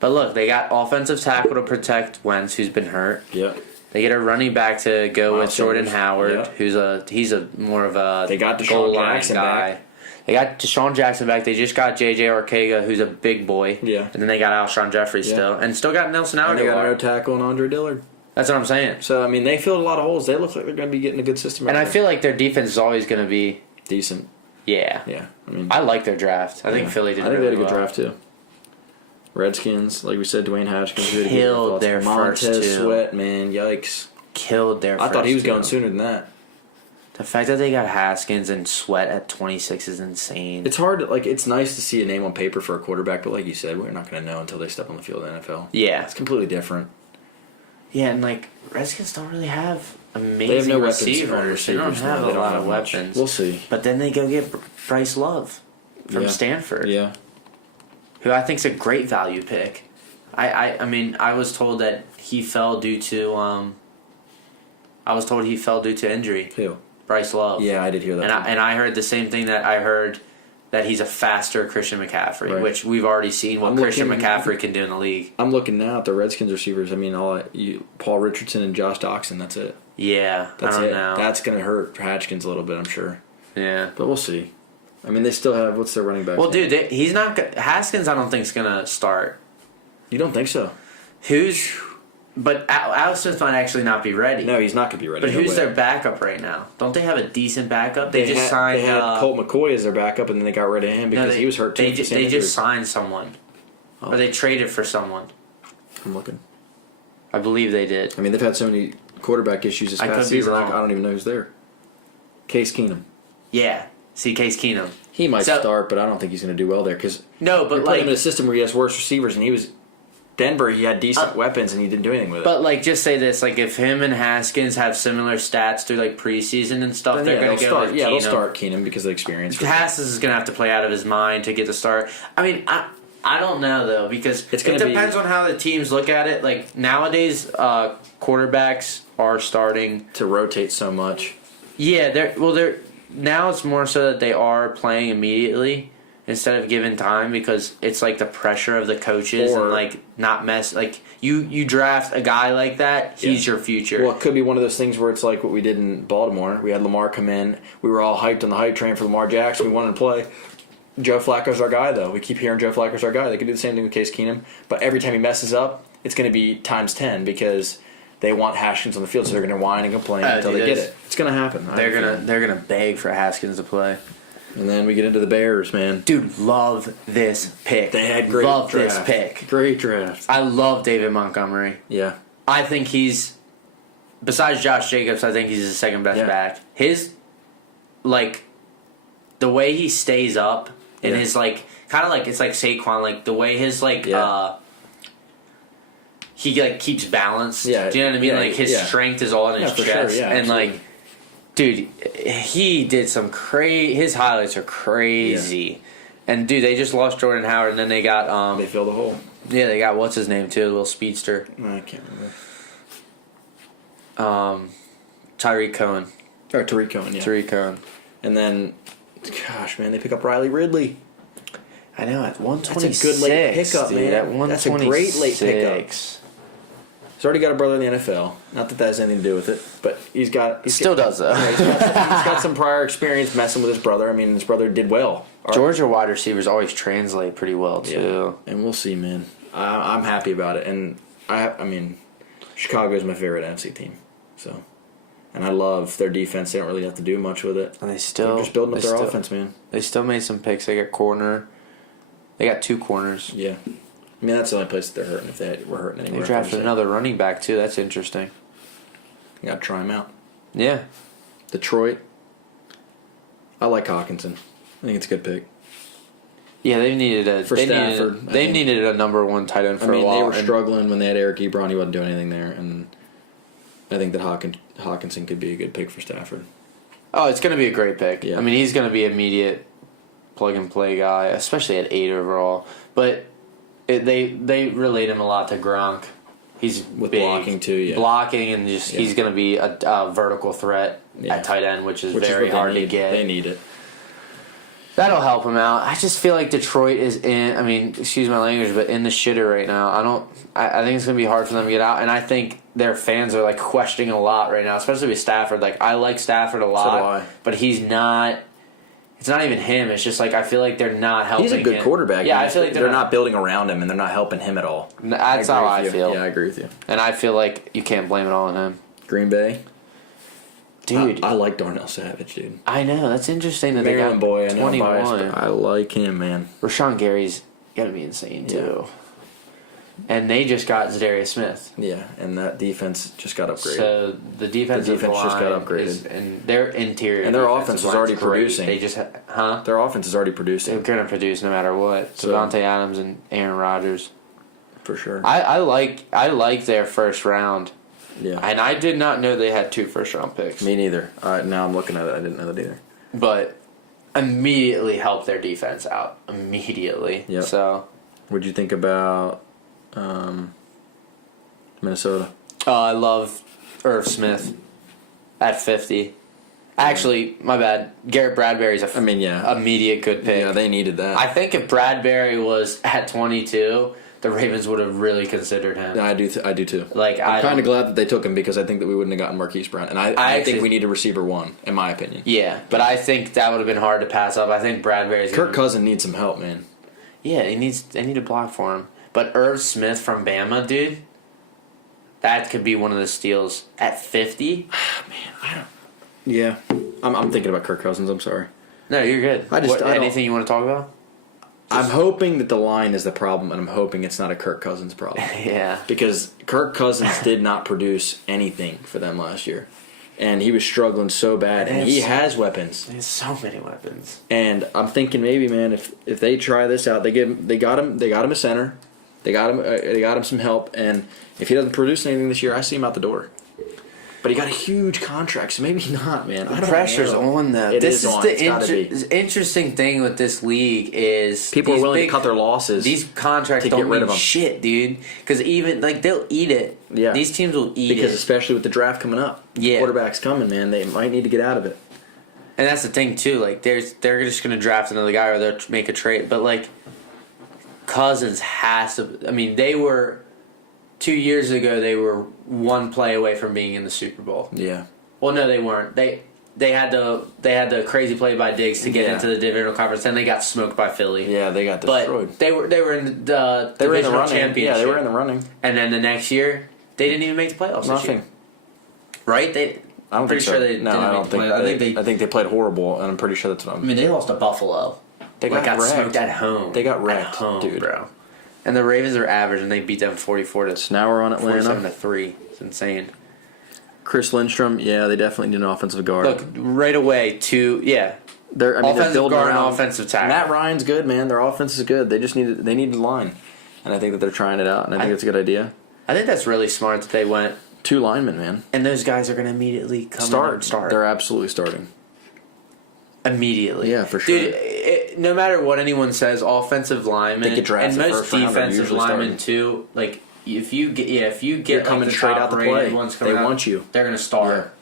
But look, they got offensive tackle to protect Wentz, who's been hurt. Yeah. They get a running back to go Miles with Jordan Sanders. Howard, Yeah. he's a more of a They got goal Deshaun line Jackson guy. back. They got Deshaun Jackson back. They just got J.J. Arcega, who's a big boy. Yeah. And then they got Alshon Jeffrey still. And still got Nelson Aguilar. And they got no tackle and Andre Dillard. That's what I'm saying. So, I mean, they filled a lot of holes. They look like they're going to be getting a good system. And I feel like their defense is always going to be decent. Yeah. Yeah. I mean, I like their draft. I think Philly did really well. they had a good draft, too. Redskins, like we said, Dwayne Haskins. Killed their first two. Montez Sweat, man. Yikes. Killed their first I thought he was two. going sooner than that. The fact that they got Haskins and Sweat at 26 is insane. It's hard. It's nice to see a name on paper for a quarterback, but like you said, we're not going to know until they step on the field in the NFL. Yeah. It's completely different. Yeah, and Redskins don't really have amazing They have no receivers. They don't have a lot of much. weapons. We'll see. But then they go get Bryce Love from Stanford. Yeah. Who I think is a great value pick. I mean, I was told that he fell due to injury. Who? Bryce Love. Yeah, I did hear that. And I heard the same thing that I heard, that he's a faster Christian McCaffrey, Right. which we've already seen what Christian McCaffrey can do in the league. I'm looking now at the Redskins receivers. I mean, Paul Richardson and Josh Doxson. That's it. Yeah, That's I don't it. know. That's going to hurt Hatchkins a little bit, I'm sure. Yeah. But we'll see. I mean, they still have what's their running back? Well, dude, he's not. Haskins, I don't think is gonna start. You don't think so? Who's? But Alex Smith might actually not be ready. No, he's not gonna be ready. But who's their backup right now? Don't they have a decent backup? They just signed. They had Colt McCoy as their backup, and then they got rid of him because he was hurt too. They just signed someone, or they traded for someone. I'm looking. I believe they did. I mean, they've had so many quarterback issues this past season. I don't even know who's there. Case Keenum. Yeah. See, Case Keenum. He might start, but I don't think he's going to do well there because no, but you're putting him in a system where he has worse receivers, and he was Denver. He had decent weapons, and he didn't do anything with it. But like, just say this: like, if him and Haskins have similar stats through like preseason and stuff, they're going to go with Keenum. Yeah, they'll start Keenum because of the experience. Haskins is going to have to play out of his mind to get the start. I mean, I don't know though because it depends on how the teams look at it. Like nowadays, quarterbacks are starting to rotate so much. Yeah, they're now it's more so that they are playing immediately instead of giving time because it's like the pressure of the coaches and like not mess like you draft a guy like that, he's your future. Well, it could be one of those things where it's like what we did in Baltimore. We had Lamar come in. We were all hyped on the hype train for Lamar Jackson. We wanted to play. Joe Flacco's our guy, though. We keep hearing Joe Flacco's our guy. They could do the same thing with Case Keenum, but every time he messes up, it's going to be times 10 because they want Haskins on the field, so they're going to whine and complain until they get it. It's going to happen. They're gonna beg for Haskins to play. And then we get into the Bears, man. Dude, love this pick. They had great love draft. this pick. Great draft. I love David Montgomery. Yeah. I think he's besides Josh Jacobs. I think he's the second best back. His like the way he stays up and his like kind of like it's like Saquon. Like the way his like. He like keeps balance. Yeah, do you know what I mean? Like his strength is all in his chest, sure, and like, dude, he did some crazy. His highlights are crazy, and dude, they just lost Jordan Howard, and then they got they filled the hole. Yeah, they got what's his name too, a little speedster. I can't remember. Tyreek Cohen. Or Tariq Cohen, yeah. Tariq Cohen, and then, gosh, man, they pick up Riley Ridley. I know at 126. That's a good late pickup, man. At 126. That's a great late pickup. He's already got a brother in the NFL. Not that that has anything to do with it, but he's got... Does, though. He's got some prior experience messing with his brother. I mean, his brother did well. Georgia wide receivers always translate pretty well, too. Yeah. And we'll see, man. I'm happy about it. And, I mean, Chicago is my favorite NFC team. So, and I love their defense. They don't really have to do much with it. And they're just building up their offense, man. They still made some picks. They got corner. They got 2 corners. Yeah. I mean, that's the only place that they're hurting if they were hurting anywhere. They drafted another running back, too. That's interesting. You got to try him out. Yeah. Detroit. I like Hawkinson. I think it's a good pick. Yeah, they needed a... For Stafford. They needed a number 1 tight end for a while. They were struggling when they had Eric Ebron. He wasn't doing anything there. And I think that Hawkinson could be a good pick for Stafford. Oh, it's going to be a great pick. Yeah. I mean, he's going to be immediate plug-and-play guy, especially at 8 overall. But... They relate him a lot to Gronk. He's with big, blocking too, yeah. Blocking and just he's going to be a vertical threat at tight end, which is very hard to get. They need it. That'll help him out. I just feel like Detroit is in. I mean, excuse my language, but in the shitter right now. I think it's going to be hard for them to get out, and I think their fans are like questioning a lot right now, especially with Stafford. Like I like Stafford a lot, but he's not. It's not even him. It's just like I feel like they're not helping him. He's a good quarterback. Yeah, I feel like they're not building around him, and they're not helping him at all. That's how I feel. Yeah, I agree with you. And I feel like you can't blame it all on him. Green Bay, dude. I like Darnell Savage, dude. I know that's interesting that Maryland they got boy. I know 21. I'm biased, but I like him, man. Rashawn Gary's gotta be insane too. And they just got Zadarius Smith. Yeah, and that defense just got upgraded. So the defensive line just got upgraded, and their interior and their offense is already producing. They just Their offense is already producing. They're gonna produce no matter what. So Devontae Adams and Aaron Rodgers, for sure. I like their first round. Yeah, and I did not know they had 2 first-round picks. Me neither. Now I'm looking at it. I didn't know that either. But immediately helped their defense out. Immediately. Yep. So, what'd you think about Minnesota? I love Irv Smith at 50. Actually, my bad. Garrett Bradbury's immediate good pick. Yeah, they needed that. I think if Bradbury was at 22, the Ravens would have really considered him. I do too. Like, I'm kind of glad that they took him because I think that we wouldn't have gotten Marquise Brown, and I think we need a receiver one, in my opinion. Yeah, but I think that would have been hard to pass up. I think Bradbury's Kirk Cousins needs some help, man. Yeah, they need a block for him. But Irv Smith from Bama, dude, that could be one of the steals at 50. Man, I don't. Yeah, I'm thinking about Kirk Cousins. I'm sorry. No, you're good. Anything you want to talk about? I'm hoping that the line is the problem, and I'm hoping it's not a Kirk Cousins problem. Yeah. Because Kirk Cousins did not produce anything for them last year. And he was struggling so bad. And he has weapons. He has so many weapons. And I'm thinking maybe, man, if they try this out, they got him a center. They got him some help. And if he doesn't produce anything this year, I see him out the door. But he got a huge contract, so maybe not, man. The pressure's on them. This is the interesting thing with this league is people are willing to cut their losses. These contracts don't mean shit, dude. Because even they'll eat it. Yeah. These teams will eat it. Because especially with the draft coming up, quarterback's coming, man. They might need to get out of it. And that's the thing too. Like they're just gonna draft another guy or they'll make a trade. But like Cousins has to. I mean, they were. 2 years ago, they were one play away from being in the Super Bowl. Yeah. Well, no, they weren't. They had the crazy play by Diggs to get into the divisional conference. Then they got smoked by Philly. Yeah, they got destroyed. But they were in the divisional championship. Yeah, they were in the running. And then the next year, they didn't even make the playoffs. Nothing. This year. Right? I'm pretty sure they didn't make the playoffs. I think they played horrible, and I'm pretty sure that's what I'm. I mean, they lost to Buffalo. They got smoked at home. They got wrecked, at home, dude. Bro. And the Ravens are average, and they beat them 44 to. So now we're on Atlanta. 47-3. It's insane. Chris Lindstrom, yeah, they definitely need an offensive guard. Look, right away, they're offensive guard and offensive tackle. Matt Ryan's good, man. Their offense is good. They just need a line, and I think that they're trying it out, and I think it's a good idea. I think that's really smart that they went 2 linemen, man. And those guys are going to immediately come and start. They're absolutely starting. Immediately. Yeah, for sure. Dude, no matter what anyone says, offensive linemen and most defensive linemen too, like if you get coming like straight out the play, they want you. They're going to start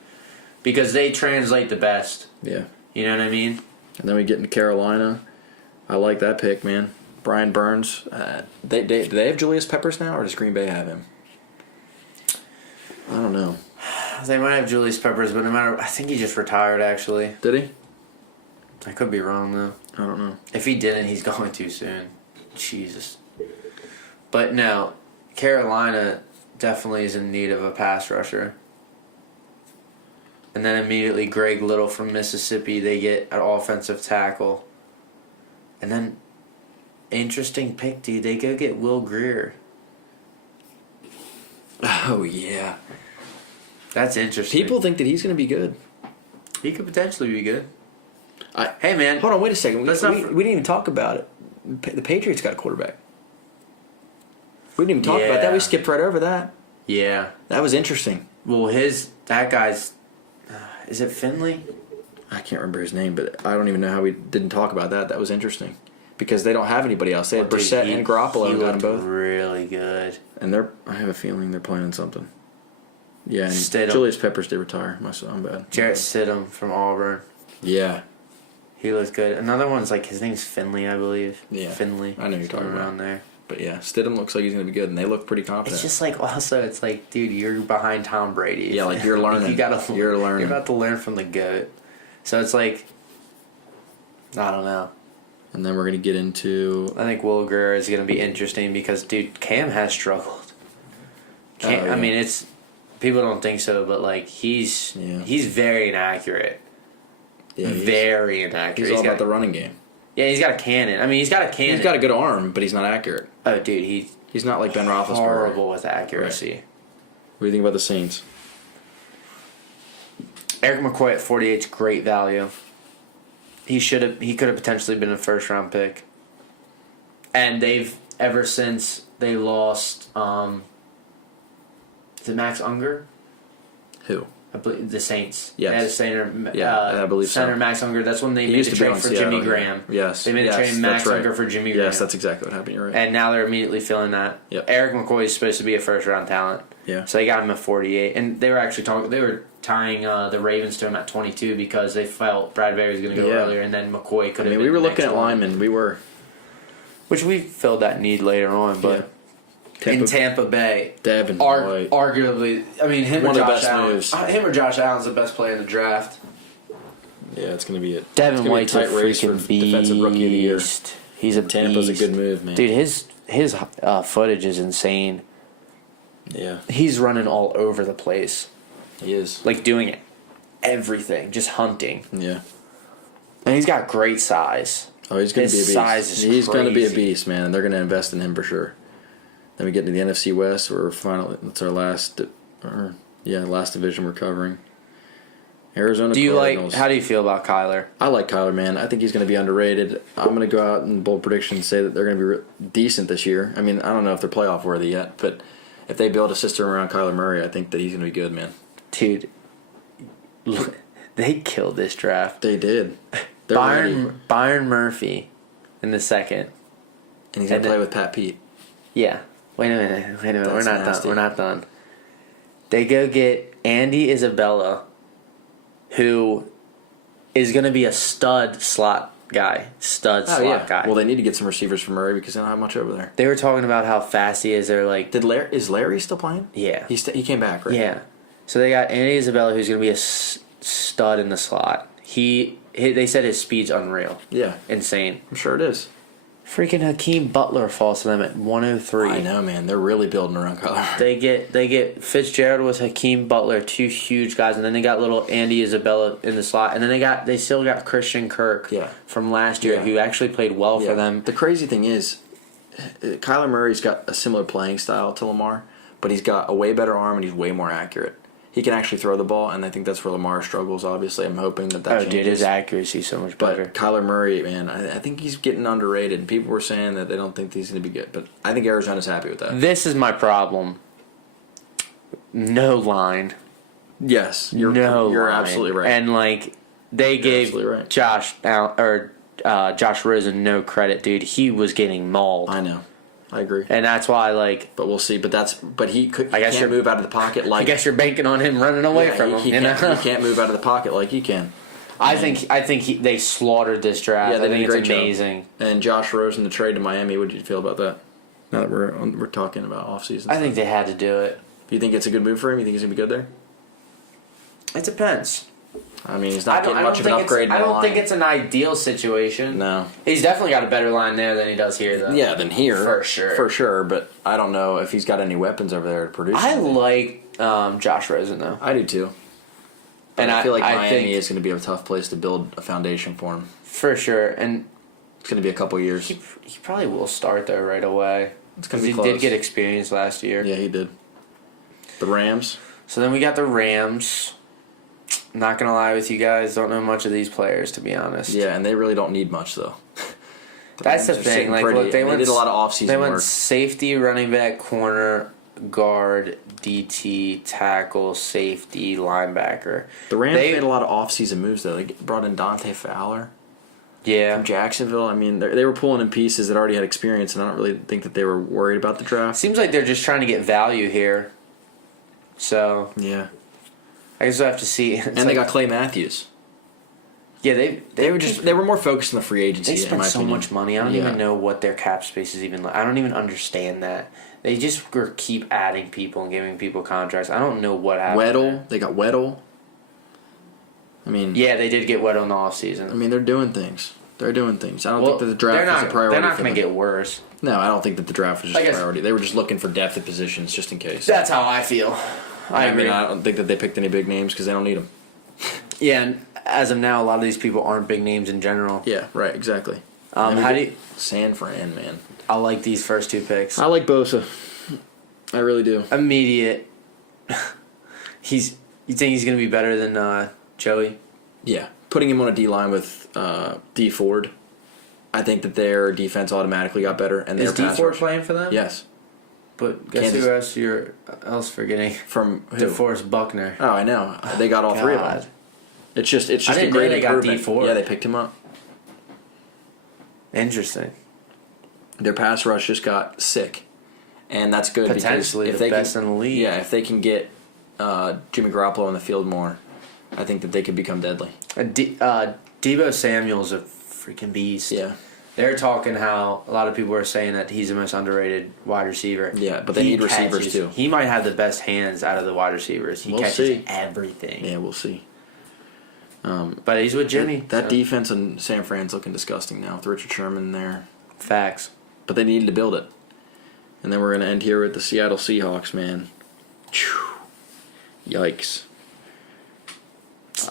because they translate the best. Yeah. You know what I mean? And then we get into Carolina. I like that pick, man. Brian Burns. Do they have Julius Peppers now, or does Green Bay have him? I don't know. They might have Julius Peppers, but no matter, I think he just retired. Actually, did he? I could be wrong though. I don't know. If he didn't, he's going too soon. Jesus. But no, Carolina definitely is in need of a pass rusher. And then immediately Greg Little from Mississippi, they get an offensive tackle. And then, interesting pick, dude, they go get Will Grier. Oh, yeah. That's interesting. People think that he's going to be good. He could potentially be good. Hey, man. Hold on, wait a second. We didn't even talk about it. The Patriots got a quarterback. We didn't even talk about that. We skipped right over that. Yeah. That was interesting. Well, that guy's... is it Finley? I can't remember his name, but I don't even know how we didn't talk about that. That was interesting. Because they don't have anybody else. They had Brissett and Garoppolo and got them both. Really good. And I have a feeling they're planning something. Yeah, and Stidham. Julius Peppers did retire. I'm bad. Jarrett Stidham from Auburn. Yeah. He looks good. Another one's his name's Finley, I believe. Yeah. Finley. I know you're talking around about. there. But yeah, Stidham looks like he's going to be good, and they look pretty confident. It's just also, it's dude, you're behind Tom Brady. Yeah, you're learning. You're learning. You're about to learn from the GOAT. So it's I don't know. And then we're going to get into... I think Will Grier is going to be interesting because, dude, Cam has struggled. I mean, it's... People don't think so, but, he's very inaccurate. Yeah, very inaccurate. He's all about the running game. Yeah, he's got a cannon. I mean, he's got a cannon. He's got a good arm, but he's not accurate. Oh, dude, he's not like Ben Roethlisberger. Horrible with accuracy. Right. What do you think about the Saints? Eric McCoy at 48 is great value. He could have potentially been a first-round pick. And they've, ever since they lost, is it Max Unger? Who? I believe the Saints. Yes. They had a center, I believe center so. Max Unger. That's when they made the trade for Jimmy Graham. Yes. They made the trade Max Unger for Jimmy Graham. Yes, that's exactly what happened. You're right. And now they're immediately filling that. Yep. Eric McCoy is supposed to be a first-round talent. Yeah. So they got him at 48. And they were actually tying the Ravens to him at 22 because they felt Bradbury was going to go earlier, and then McCoy could have been we were the looking at linemen. We were... Which we filled that need later on, but... in Tampa Bay. Devin White. Arguably, I mean, him or Josh Allen's the best player in the draft. Yeah, it's going to be it. Devin White's a freaking beast. Defensive Rookie of the Year. He's a Tampa's beast. a good move, man. Dude, his footage is insane. Yeah. He's running all over the place. He is. Like, doing everything. Just hunting. Yeah. And he's got great size. Oh, he's going to be a beast. Size is he's going to be a crazy. beast, man. They're going to invest in him for sure. Then we get into the NFC West. That's our last division we're covering. Arizona Cardinals. How do you feel about Kyler? I like Kyler, man. I think he's going to be underrated. I'm going to go out and bold prediction and say that they're going to be decent this year. I mean, I don't know if they're playoff worthy yet, but if they build a system around Kyler Murray, I think that he's going to be good, man. Dude, they killed this draft. They did. Byron Murphy in the second. And he's going to play with Pat Pete. Yeah. Wait a minute. That's nasty. We're not done. They go get Andy Isabella, who is going to be a stud slot guy. Guy. Well, they need to get some receivers for Murray because they don't have much over there. They were talking about how fast he is. They're like... Is Larry still playing? Yeah. He came back, right? Yeah. So they got Andy Isabella, who's going to be a stud in the slot. They said his speed's unreal. Yeah. Insane. I'm sure it is. Freaking Hakeem Butler falls to them at 103. I know, man. They're really building around Kyler. They get Fitzgerald with Hakeem Butler, two huge guys, and then they got little Andy Isabella in the slot, and then they still got Christian Kirk from last year, who actually played well for them. The crazy thing is, Kyler Murray's got a similar playing style to Lamar, but he's got a way better arm and he's way more accurate. He can actually throw the ball, and I think that's where Lamar struggles, obviously. I'm hoping that changes. Dude, his accuracy is so much better. But Kyler Murray, man, I think he's getting underrated. People were saying that they don't think he's going to be good, but I think Arizona's happy with that. This is my problem. No line. Yes, you're absolutely right. And, they gave Josh Rosen no credit, dude. He was getting mauled. I know. I agree. And that's why, But we'll see. But he can't move out of the pocket like... I guess you're banking on him running away from him. He can't move out of the pocket like he can. I think they slaughtered this draft. Yeah, I think it's amazing. Job. And Josh Rosen, the trade to Miami, what did you feel about that? Now that we're talking about offseason. I think they had to do it. Do you think it's a good move for him? You think he's going to be good there? It depends. I mean, he's not getting much of an upgrade. I don't think it's an ideal situation. No. He's definitely got a better line there than he does here, though. Yeah, than here. For sure. For sure, but I don't know if he's got any weapons over there to produce. I like Josh Rosen, though. I do, too. And I feel like Miami is going to be a tough place to build a foundation for him. For sure. And it's going to be a couple years. He probably will start there right away. It's going to be close. He did get experience last year. Yeah, he did. The Rams. So then we got the Rams. Not gonna lie with you guys, don't know much of these players, to be honest. Yeah, and they really don't need much though. That's the thing. Look, they did a lot of offseason work. They went safety, running back, corner, guard, DT, tackle, safety, linebacker. The Rams made a lot of offseason moves though. They brought in Dante Fowler. Yeah. From Jacksonville. I mean, they were pulling in pieces that already had experience, and I don't really think that they were worried about the draft. Seems like they're just trying to get value here. So yeah. I guess we'll have to see. And they got Clay Matthews. Yeah, they were more focused on the free agency. They spent so much money. I don't even know what their cap space is even like. I don't even understand that. They just keep adding people and giving people contracts. I don't know what happened. Weddle, they got Weddle. I mean, yeah, they did get Weddle in the offseason. I mean, they're doing things. I don't think that the draft is a priority. They're not going to get worse. No, I don't think that the draft was just a priority. They were just looking for depth of positions just in case. That's how I feel. I agree. Mean, I don't think that they picked any big names because they don't need them. Yeah, and as of now, a lot of these people aren't big names in general. Yeah, right, exactly. How do you... San Fran, man. I like these first two picks. I like Bosa. I really do. Immediate. You think he's going to be better than Joey? Yeah. Putting him on a D-line with D Ford, I think that their defense automatically got better. And is D Ford playing for them? Yes. But guess who else you're forgetting? From who? DeForest Buckner. Oh, I know. They got all three of them. It's just a great improvement. They got D Ford. Yeah, they picked him up. Interesting. Their pass rush just got sick, and that's good. Potentially if the best in the league. Yeah, if they can get Jimmy Garoppolo on the field more, I think that they could become deadly. Deebo Samuel's a freaking beast. Yeah. They're talking how a lot of people are saying that he's the most underrated wide receiver. Yeah, but they need receivers too. He might have the best hands out of the wide receivers. He catches everything. Yeah, we'll see. But he's with Jimmy. That defense in San Fran's looking disgusting now with Richard Sherman there. Facts. But they needed to build it. And then we're going to end here with the Seattle Seahawks, man. Yikes.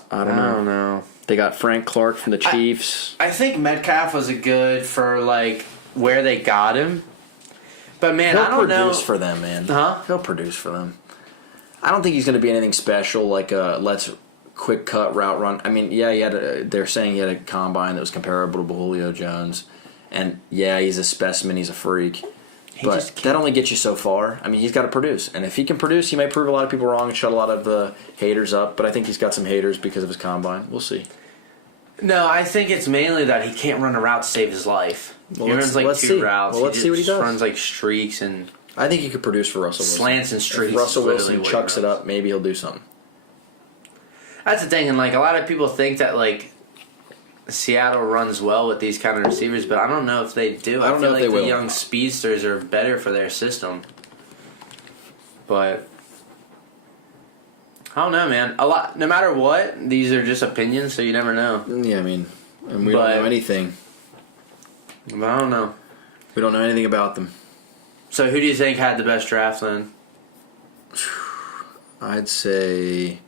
I don't know. They got Frank Clark from the Chiefs. I think Metcalf was good for, like, where they got him. But, man, I don't know. He'll produce for them, man. Huh? He'll produce for them. I don't think he's going to be anything special, like a quick cut route run. I mean, yeah, they're saying he had a combine that was comparable to Julio Jones. And, yeah, he's a specimen. He's a freak. But that only gets you so far. I mean, he's got to produce. And if he can produce, he might prove a lot of people wrong and shut a lot of the haters up. But I think he's got some haters because of his combine. We'll see. No, I think it's mainly that he can't run a route to save his life. He runs like two routes. Well, let's see what he does. Runs like streaks and... I think he could produce for Russell Wilson. Slants and streaks. If Russell Wilson chucks it up, maybe he'll do something. That's the thing. And, like, a lot of people think that, like, Seattle runs well with these kind of receivers, but I don't know if they do. I feel like the young speedsters are better for their system. But I don't know, man. No matter what, these are just opinions, so you never know. Yeah, I mean, and we don't know anything. But I don't know. We don't know anything about them. So who do you think had the best draft then? I'd say...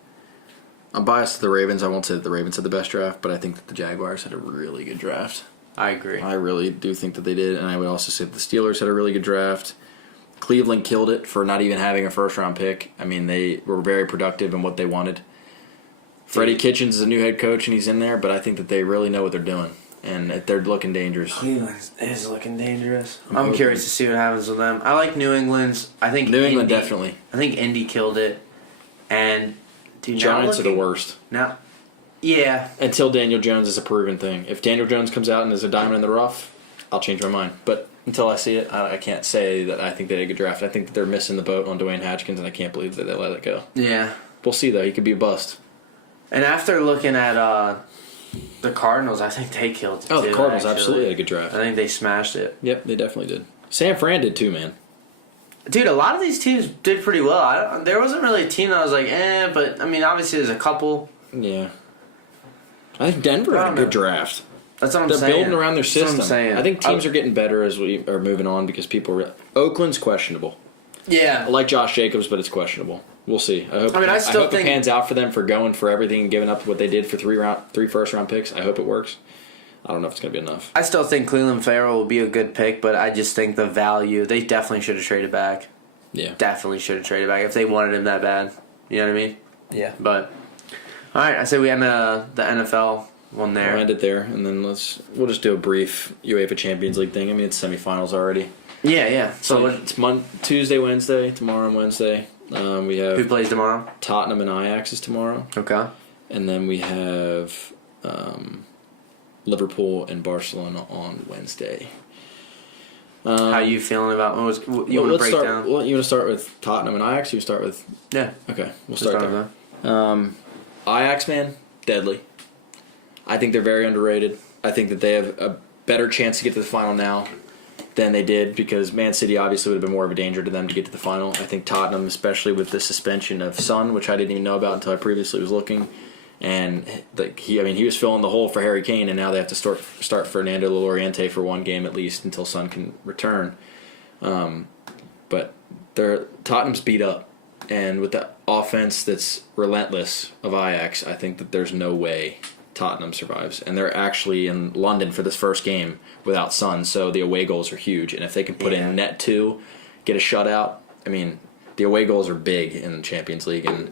I'm biased to the Ravens. I won't say that the Ravens had the best draft, but I think that the Jaguars had a really good draft. I agree. I really do think that they did, and I would also say that the Steelers had a really good draft. Cleveland killed it for not even having a first-round pick. I mean, they were very productive in what they wanted. Freddie Kitchens is a new head coach, and he's in there, but I think that they really know what they're doing, and they're looking dangerous. Cleveland is looking dangerous. I'm curious to see what happens with them. I like New England's. I think New England definitely. I think Indy killed it, and... Giants are the worst. Now, yeah. Until Daniel Jones is a proven thing. If Daniel Jones comes out and is a diamond in the rough, I'll change my mind. But until I see it, I can't say that I think they had a good draft. I think that they're missing the boat on Dwayne Haskins, and I can't believe that they let it go. Yeah. We'll see, though. He could be a bust. And after looking at the Cardinals, I think they killed it, too. The Cardinals absolutely had a good draft. I think they smashed it. Yep, they definitely did. San Fran did, too, man. Dude, a lot of these teams did pretty well. There wasn't really a team that I was like, but, I mean, obviously there's a couple. Yeah. I think Denver had a good draft. That's what I'm saying. They're building around their system. That's what I'm saying. I think teams are getting better as we are moving on because people... Oakland's questionable. Yeah. I like Josh Jacobs, but it's questionable. We'll see. I hope it pans out for them for going for everything and giving up what they did for three first-round picks. I hope it works. I don't know if it's going to be enough. I still think Cleveland Farrell will be a good pick, but I just think the value, they definitely should have traded back. Yeah. Definitely should have traded back if they wanted him that bad. You know what I mean? Yeah. But, all right, I say we end the NFL one there. We'll end it there, and then we'll just do a brief UEFA Champions League thing. I mean, it's semifinals already. Yeah. So it's Tuesday, Wednesday, tomorrow and Wednesday. We have... Who plays tomorrow? Tottenham and Ajax is tomorrow. Okay. And then we have... Liverpool and Barcelona on Wednesday. How are you feeling about you want to break down? Well, you want to start with Tottenham and Ajax? You start with... Yeah. Okay, we'll start there. Ajax, man, deadly. I think they're very underrated. I think that they have a better chance to get to the final now than they did because Man City obviously would have been more of a danger to them to get to the final. I think Tottenham, especially with the suspension of Son, which I didn't even know about until I previously was looking... And he was filling the hole for Harry Kane, and now they have to start Fernando Llorente for one game at least until Son can return. But Tottenham's beat up, and with the offense that's relentless of Ajax, I think that there's no way Tottenham survives. And they're actually in London for this first game without Son, so the away goals are huge. And if they can put in net 2, get a shutout, I mean, the away goals are big in the Champions League, and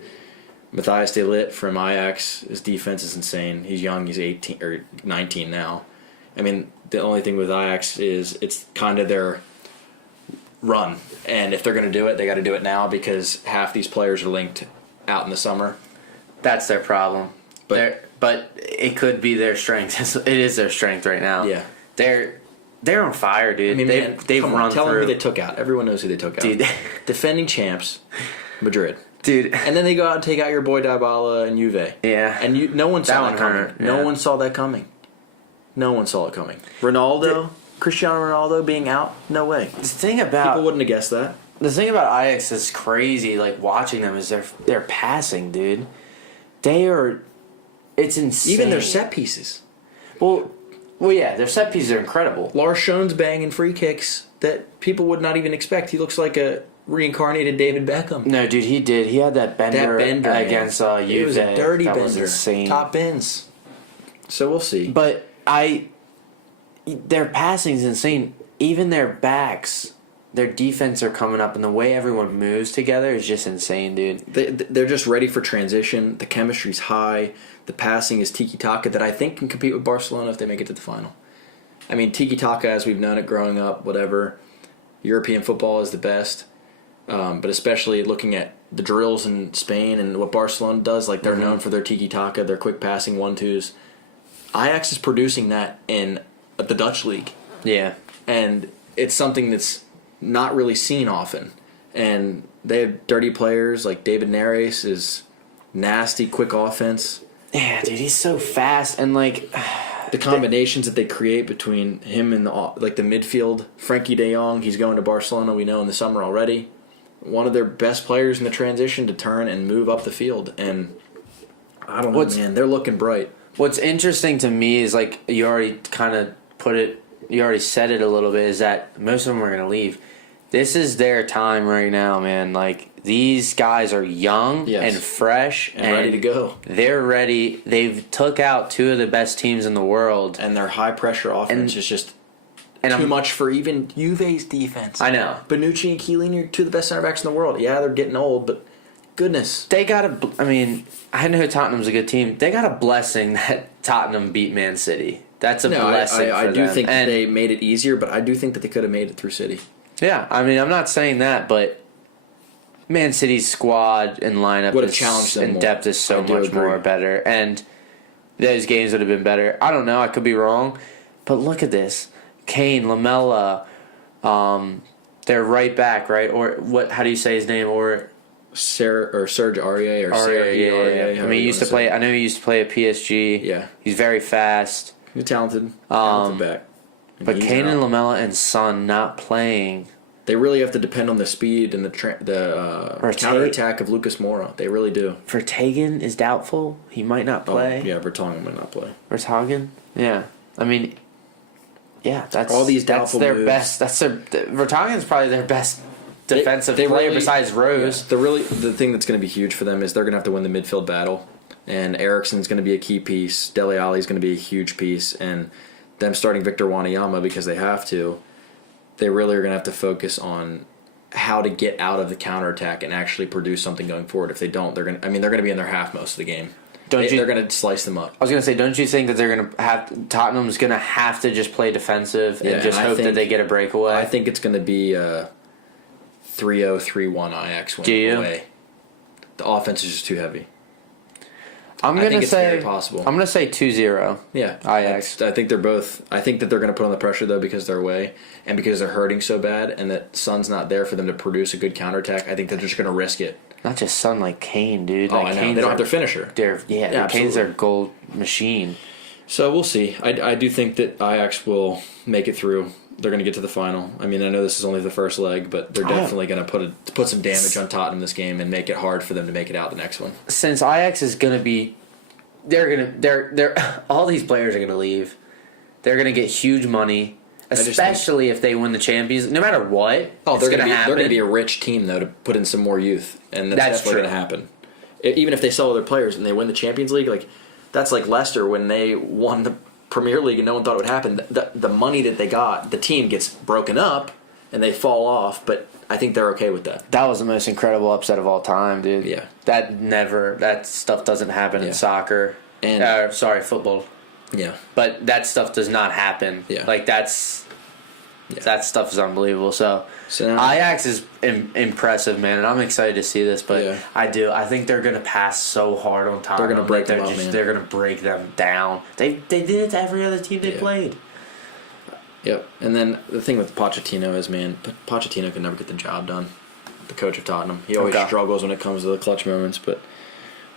Matthias de Ligt from Ajax, his defense is insane. He's young, he's 18 or 19 now. I mean, the only thing with Ajax is it's kind of their run. And if they're going to do it, they got to do it now because half these players are linked out in the summer. That's their problem. But it could be their strength. It is their strength right now. Yeah. They're on fire, dude. I mean, they've run through. Tell me who they took out. Everyone knows who they took out. Dude. Defending champs, Madrid. Dude. And then they go out and take out your boy Dybala and Juve. Yeah. And no one saw that coming. Hurt. No one saw that coming. No one saw it coming. Cristiano Ronaldo being out? No way. The thing about people wouldn't have guessed that. The thing about Ajax is crazy. Like watching them is they're passing, dude. It's insane. Even their set pieces. Well, yeah, their set pieces are incredible. Lars Schoen's banging free kicks that people would not even expect. He looks like a reincarnated David Beckham. No, dude, he did. He had that bender against Juve. It was a dirty bender. Was insane. Top bins. So we'll see. But their passing is insane. Even their backs, their defense are coming up, and the way everyone moves together is just insane, dude. They're just ready for transition. The chemistry's high. The passing is tiki-taka that I think can compete with Barcelona if they make it to the final. I mean, tiki-taka, as we've known it growing up, whatever. European football is the best. But especially looking at the drills in Spain and what Barcelona does, like they're known for their tiki-taka, their quick passing 1-2s. Ajax is producing that in the Dutch league. Yeah. And it's something that's not really seen often. And they have dirty players, like David Neres is nasty, quick offense. Yeah, dude, he's so fast, and like the combinations that they create between him and the midfield. Frankie De Jong, he's going to Barcelona, we know, in the summer already. One of their best players in the transition to turn and move up the field. And I don't know, man, they're looking bright. What's interesting to me is, like, you already kind of you already said it a little bit, is that most of them are going to leave. This is their time right now, man. Like, these guys are young and fresh and ready to go. They're ready. They've took out two of the best teams in the world. And their high-pressure offense is just too much for even Juve's defense. I know. Bonucci and Chiellini are two of the best center backs in the world. Yeah, they're getting old, but goodness. They got I know Tottenham's a good team. They got a blessing that Tottenham beat Man City. That's a blessing for them. I do think they made it easier, but I do think that they could have made it through City. Yeah, I mean, I'm not saying that, but Man City's squad and lineup would have challenged them and depth is so much more better, and those games would have been better. I don't know, I could be wrong, but look at this: Kane, Lamella, they're right back, right? Or what? How do you say his name? Or Serge Aurier or Aurier. Yeah. I mean, he used to play. I know he used to play at PSG. Yeah, he's very fast. He's talented back. But Kane and Lamella and Son not playing. They really have to depend on the speed and the counterattack of Lucas Moura. They really do. Vertonghen is doubtful. He might not play. Yeah, Vertonghen might not play. Vertonghen? Yeah. I mean, yeah, that's all these doubtful their moves. Best. Vertonghen's probably their best defensive player besides Rose. Yeah, the thing that's going to be huge for them is they're going to have to win the midfield battle, and Eriksen's going to be a key piece. Dele Alli's going to be a huge piece, and them starting Victor Wanyama because they have to. They really are going to have to focus on how to get out of the counterattack and actually produce something going forward. If they don't, they're going to be in their half most of the game. They're going to slice them up. I was going to say, don't you think that they're going to have Tottenham's going to have to just play defensive and just hope that they get a breakaway? I think it's going to be 3-0, 3-1 Ajax win away. The offense is just too heavy. I'm going to say very possible. I'm going to say 2-0. Yeah, Ajax. I think they're both. I think that they're going to put on the pressure though because they're away and because they're hurting so bad, and that Son's not there for them to produce a good counterattack. I think they're just going to risk it. Not just Son, like Kane, dude. I know. They don't have their finisher. Kane's their goal machine. So we'll see. I do think that Ajax will make it through. They're going to get to the final. I mean, I know this is only the first leg, but they're definitely going to put some damage on Tottenham this game and make it hard for them to make it out the next one. Since Ajax is going to be, they're all these players are going to leave. They're going to get huge money, especially if they win the Champions. No matter what, they're going to be a rich team though to put in some more youth, and that's definitely going to happen. Even if they sell other players and they win the Champions League, like that's like Leicester when they won the Premier League and no one thought it would happen. The money that they got, the team gets broken up and they fall off, but I think they're okay with that. That was the most incredible upset of all time, dude. Yeah. That stuff doesn't happen in soccer. And football. Yeah. But that stuff does not happen. Yeah. Like that stuff is unbelievable. So Ajax is impressive, man, and I'm excited to see this. But I think they're gonna pass so hard on top. They're gonna break them up, man. They're gonna break them down. They did it to every other team they played. Yep. And then the thing with Pochettino is, man, Pochettino can never get the job done. The coach of Tottenham, he always struggles when it comes to the clutch moments. But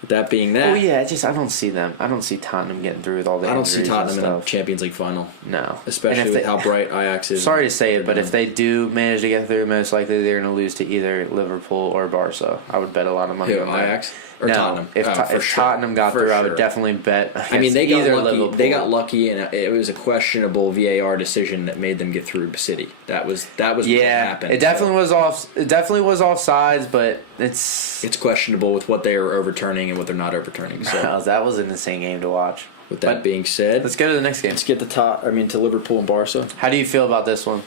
With that being that, Oh yeah, I don't see them. I don't see Tottenham getting through with all the. I don't see injuries and Tottenham in a stuff. Champions League final. No, Especially with how bright Ajax is. Sorry to say it, but if they do manage to get through, most likely they're going to lose to either Liverpool or Barca. I was bet a lot of money Who, on that. Ajax or No, Tottenham? If Sure. Tottenham got For through, I sure. would definitely bet. I mean, they got either lucky. Liverpool. They got lucky, and it was a questionable VAR decision that made them get through City. That was what happened. It definitely was off. It definitely was offsides, but it's questionable with what they are overturning and what they're not overturning. So that was an insane game to watch. with that being said, Let's go to the next game. let's get to Liverpool and Barca. How do you feel about this one?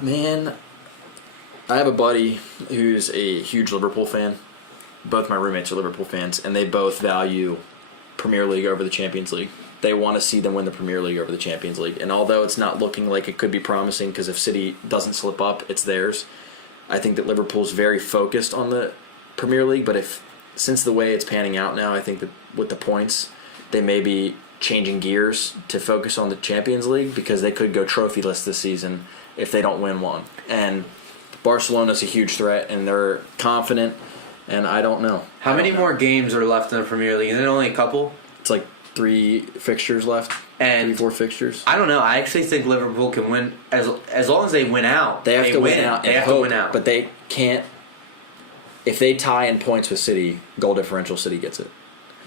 Man, I have a buddy who's a huge Liverpool fan. Both my roommates are Liverpool fans, and they both value Premier League over the Champions League. They want to see them win the Premier League over the Champions League. And although it's not looking like it could be promising, because if City doesn't slip up, it's theirs, I think that Liverpool's very focused on the Premier League. But since the way it's panning out now, I think that with the points, they may be changing gears to focus on the Champions League, because they could go trophyless this season if they don't win one. And Barcelona's a huge threat, and they're confident. And I don't know. How many more games are left in the Premier League? Isn't it only a couple? It's like 3 fixtures left. And 4 fixtures. I don't know. I actually think Liverpool can win as long as they win out. They have to win out. They have to win out. But they can't. If they tie in points with City, goal differential, City gets it.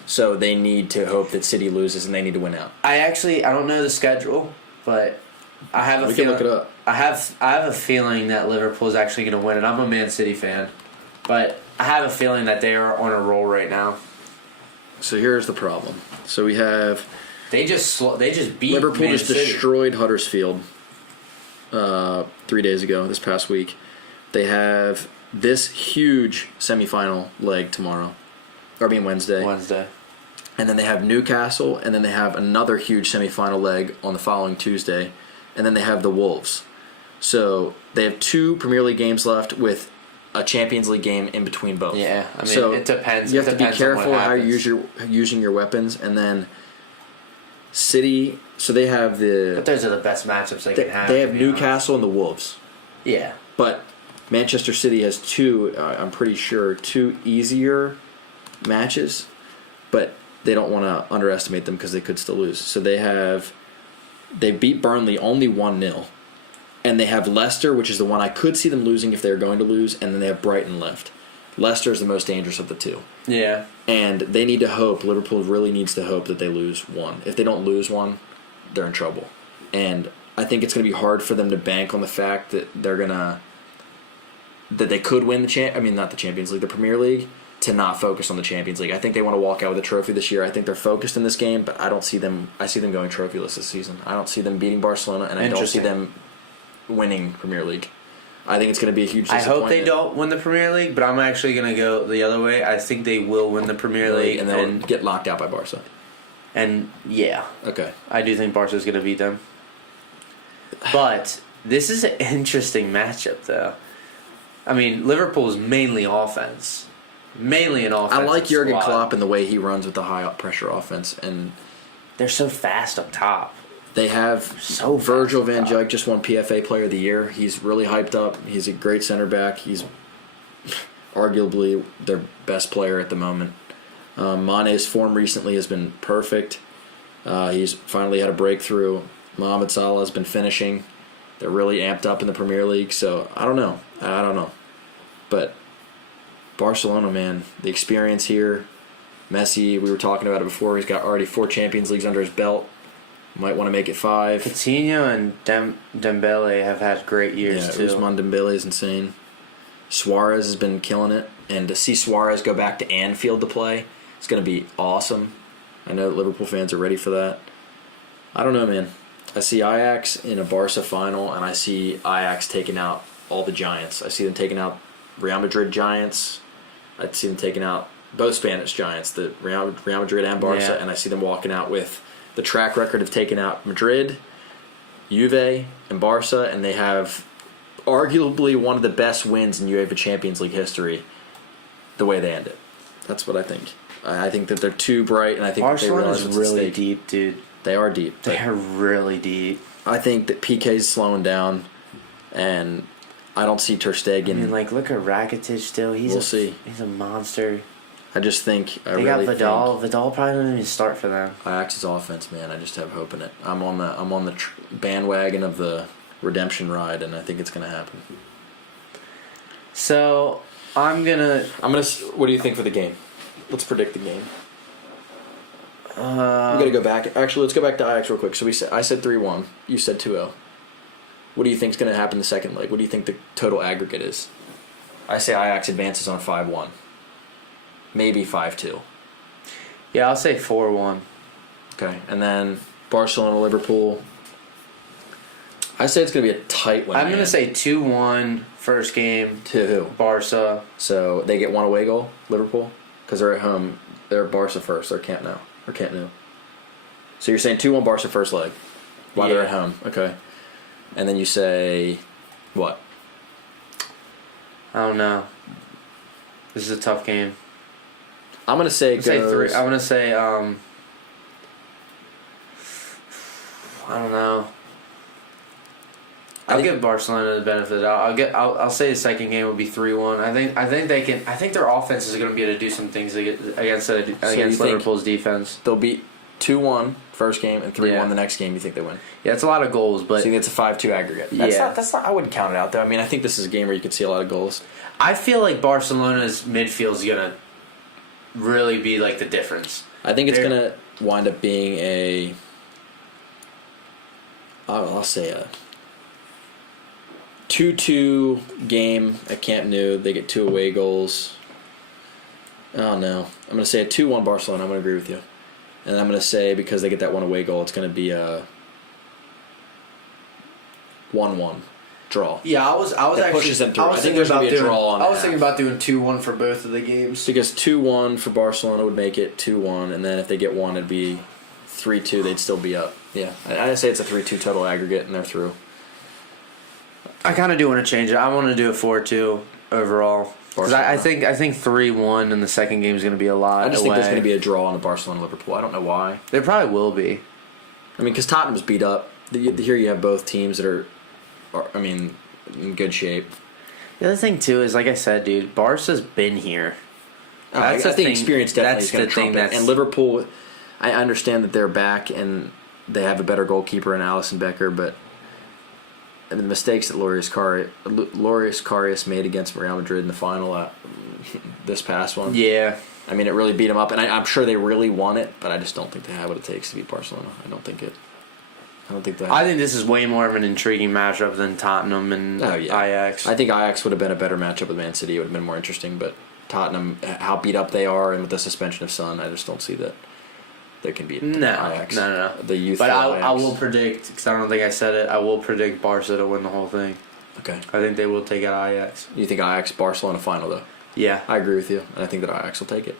So they need to hope that City loses, and they need to win out. I don't know the schedule, but I have a We feeling. can look it up. I have a feeling that Liverpool is actually going to win, and I'm a Man City fan, but I have a feeling that they are on a roll right now. So here's the problem. So we have They just beat Liverpool Man just City. destroyed Huddersfield 3 days ago, this past week. They have this huge semifinal leg tomorrow. Wednesday. And then they have Newcastle, and then they have another huge semifinal leg on the following Tuesday. And then they have the Wolves. So they have 2 Premier League games left with a Champions League game in between both. Yeah, I mean, so it depends. You have It to be depends on what careful how happens. you're using your weapons. And then City, so they have But those are the best matchups they can have. They have to be Newcastle and the Wolves. Yeah. But Manchester City has 2, I'm pretty sure, 2 easier matches. But they don't want to underestimate them because they could still lose. So they beat Burnley only 1-0. And they have Leicester, which is the one I could see them losing if they were going to lose. And then they have Brighton left. Leicester is the most dangerous of the 2. Yeah. And they need to hope, Liverpool really needs to hope that they lose one. If they don't lose one, they're in trouble. And I think it's going to be hard for them to bank on the fact that that they could win not the Champions League, the Premier League, to not focus on the Champions League. I think they want to walk out with a trophy this year. I think they're focused in this game, but I see them going trophyless this season. I don't see them beating Barcelona, and I don't see them winning Premier League. I think it's going to be a huge disappointment. I hope they don't win the Premier League, but I'm actually going to go the other way. I think they will win the Premier League. And they'll get knocked out by Barca. And, yeah. Okay. I do think Barca's going to beat them. But this is an interesting matchup, though. I mean, Liverpool is mainly offense. Mainly an offense. I like Jurgen Klopp and the way he runs with the high-pressure offense. And they're so fast up top. They have Virgil van Dijk just won PFA Player of the Year. He's really hyped up. He's a great center back. He's arguably their best player at the moment. Mane's form recently has been perfect. He's finally had a breakthrough. Mohamed Salah has been finishing. They're really amped up in the Premier League. So I don't know. But Barcelona, man, the experience here. Messi, we were talking about it before. He's got already 4 Champions Leagues under his belt. Might want to make it 5. Coutinho and Dembele have had great years too. Ousmane Dembele is insane. Suarez has been killing it, and to see Suarez go back to Anfield to play, it's going to be awesome. I know that Liverpool fans are ready for that. I don't know, man. I see Ajax in a Barca final, and I see Ajax taking out all the giants. I see them taking out Real Madrid giants. I see them taking out both Spanish giants, the Real Madrid and Barca, and I see them walking out with the track record of taking out Madrid, Juve, and Barca, and they have arguably one of the best wins in UEFA Champions League history the way they end it. That's what I think. I think that they're too bright, and I think Barcelona's what's really at stake. deep, dude. They are deep. They're really deep. I think that PK's slowing down, and I don't see Ter Stegen. I mean, look at Rakitic still. We'll see. He's a monster. I just think They got Vidal. Vidal probably didn't even start for them. Ajax's offense, man. I just have hope in it. I'm on the bandwagon of the redemption ride, and I think it's going to happen. So I'm gonna. What do you think for the game? Let's predict the game. We got to go back. Actually, let's go back to Ajax real quick. So I said 3-1. You said 2-0. What do you think is going to happen the second leg? What do you think the total aggregate is? I say Ajax advances on 5-1. Maybe 5-2. Yeah, I'll say 4-1. Okay, and then Barcelona, Liverpool. I say it's going to be a tight one. I'm going to say 2-1 first game. To who? Barca. So they get one away goal, Liverpool? Because they're at home. They're Barca first. They're Camp Nou. So you're saying 2-1 Barca first leg while they're at home. Okay. And then you say what? I don't know. This is a tough game. I'm going to say it goes... 3. I'm going to say, I don't know. I'll give Barcelona the benefit of the doubt. I'll say the second game will be 3-1. I think they can. I think their offense is going to be able to do some things against Liverpool's defense. They'll beat 2-1 first game and 3-1 the next game. You think they win? Yeah, it's a lot of goals, but so you think it's a 5-2 aggregate. That's not. I wouldn't count it out though. I mean, I think this is a game where you could see a lot of goals. I feel like Barcelona's midfield is going to really be like the difference. I think it's going to wind up being a. I'll say a 2-2 game at Camp Nou. They get 2 away goals. Oh, no. I'm going to say a 2-1 Barcelona. I'm going to agree with you. And I'm going to say because they get that 1 away goal, it's going to be a 1-1 draw. Yeah, I was actually pushes them through. I think there's going to be a draw on that. I was thinking about doing 2-1 for both of the games. Because 2-1 for Barcelona would make it 2-1, and then if they get 1, it'd be 3-2. They'd still be up. Yeah, I'd say it's a 3-2 total aggregate, and they're through. I kind of do want to change it. I want to do a 4-2 overall. Because I think 3-1 in the second game is going to be a lot. I just think there's going to be a draw on the Barcelona-Liverpool. I don't know why. There probably will be. I mean, because Tottenham's beat up. Here you have both teams that are in good shape. The other thing, too, is, like I said, dude, Barca's been here. I think experience definitely is going to trump it. And Liverpool, I understand that they're back and they have a better goalkeeper in Alisson Becker, but the mistakes that Loris Karius made against Real Madrid in the final this past one. Yeah. I mean, it really beat them up, and I'm sure they really want it, but I just don't think they have what it takes to beat Barcelona. I think this is way more of an intriguing matchup than Tottenham and Ajax. I think Ajax would have been a better matchup with Man City. It would have been more interesting, but Tottenham, how beat up they are, and with the suspension of Son, I just don't see that they can beat Ajax. No. The youth. But I will predict, because I don't think I said it, I will predict Barca to win the whole thing. Okay. I think they will take out Ajax. You think Ajax, Barcelona final, though? Yeah. I agree with you, and I think that Ajax will take it.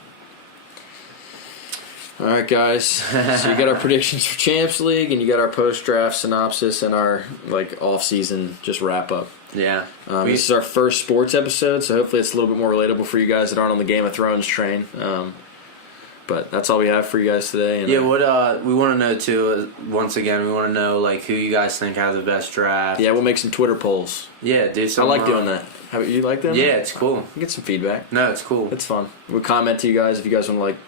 All right, guys. So you got our predictions for Champions League, and you got our post-draft synopsis and our off-season just wrap-up. Yeah. This is our first sports episode, so hopefully it's a little bit more relatable for you guys that aren't on the Game of Thrones train. But that's all we have for you guys today. And, what we want to know too. Once again, we want to know who you guys think have the best draft. Yeah, we'll make some Twitter polls. Yeah, do some. I like doing that. How about you? Like that? Yeah, it's cool. Get some feedback. No, it's cool. It's fun. We'll comment to you guys if you guys want to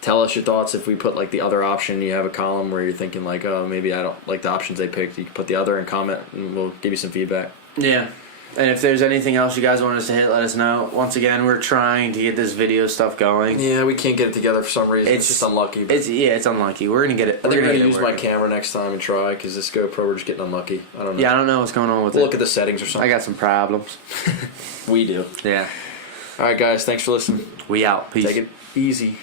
tell us your thoughts. If we put the other option, you have a column where you're thinking oh, maybe I don't like the options they picked. You can put the other and comment, and we'll give you some feedback. Yeah. And if there's anything else you guys want us to hit, let us know. Once again, we're trying to get this video stuff going. Yeah, we can't get it together for some reason. It's just unlucky. It's unlucky. We're going to get it. I think I'm going to use my camera next time and try, because this GoPro, we're just getting unlucky. I don't know. Yeah, I don't know what's going on with it. Look at the settings or something. I got some problems. We do. Yeah. All right, guys. Thanks for listening. We out. Peace. Take it easy.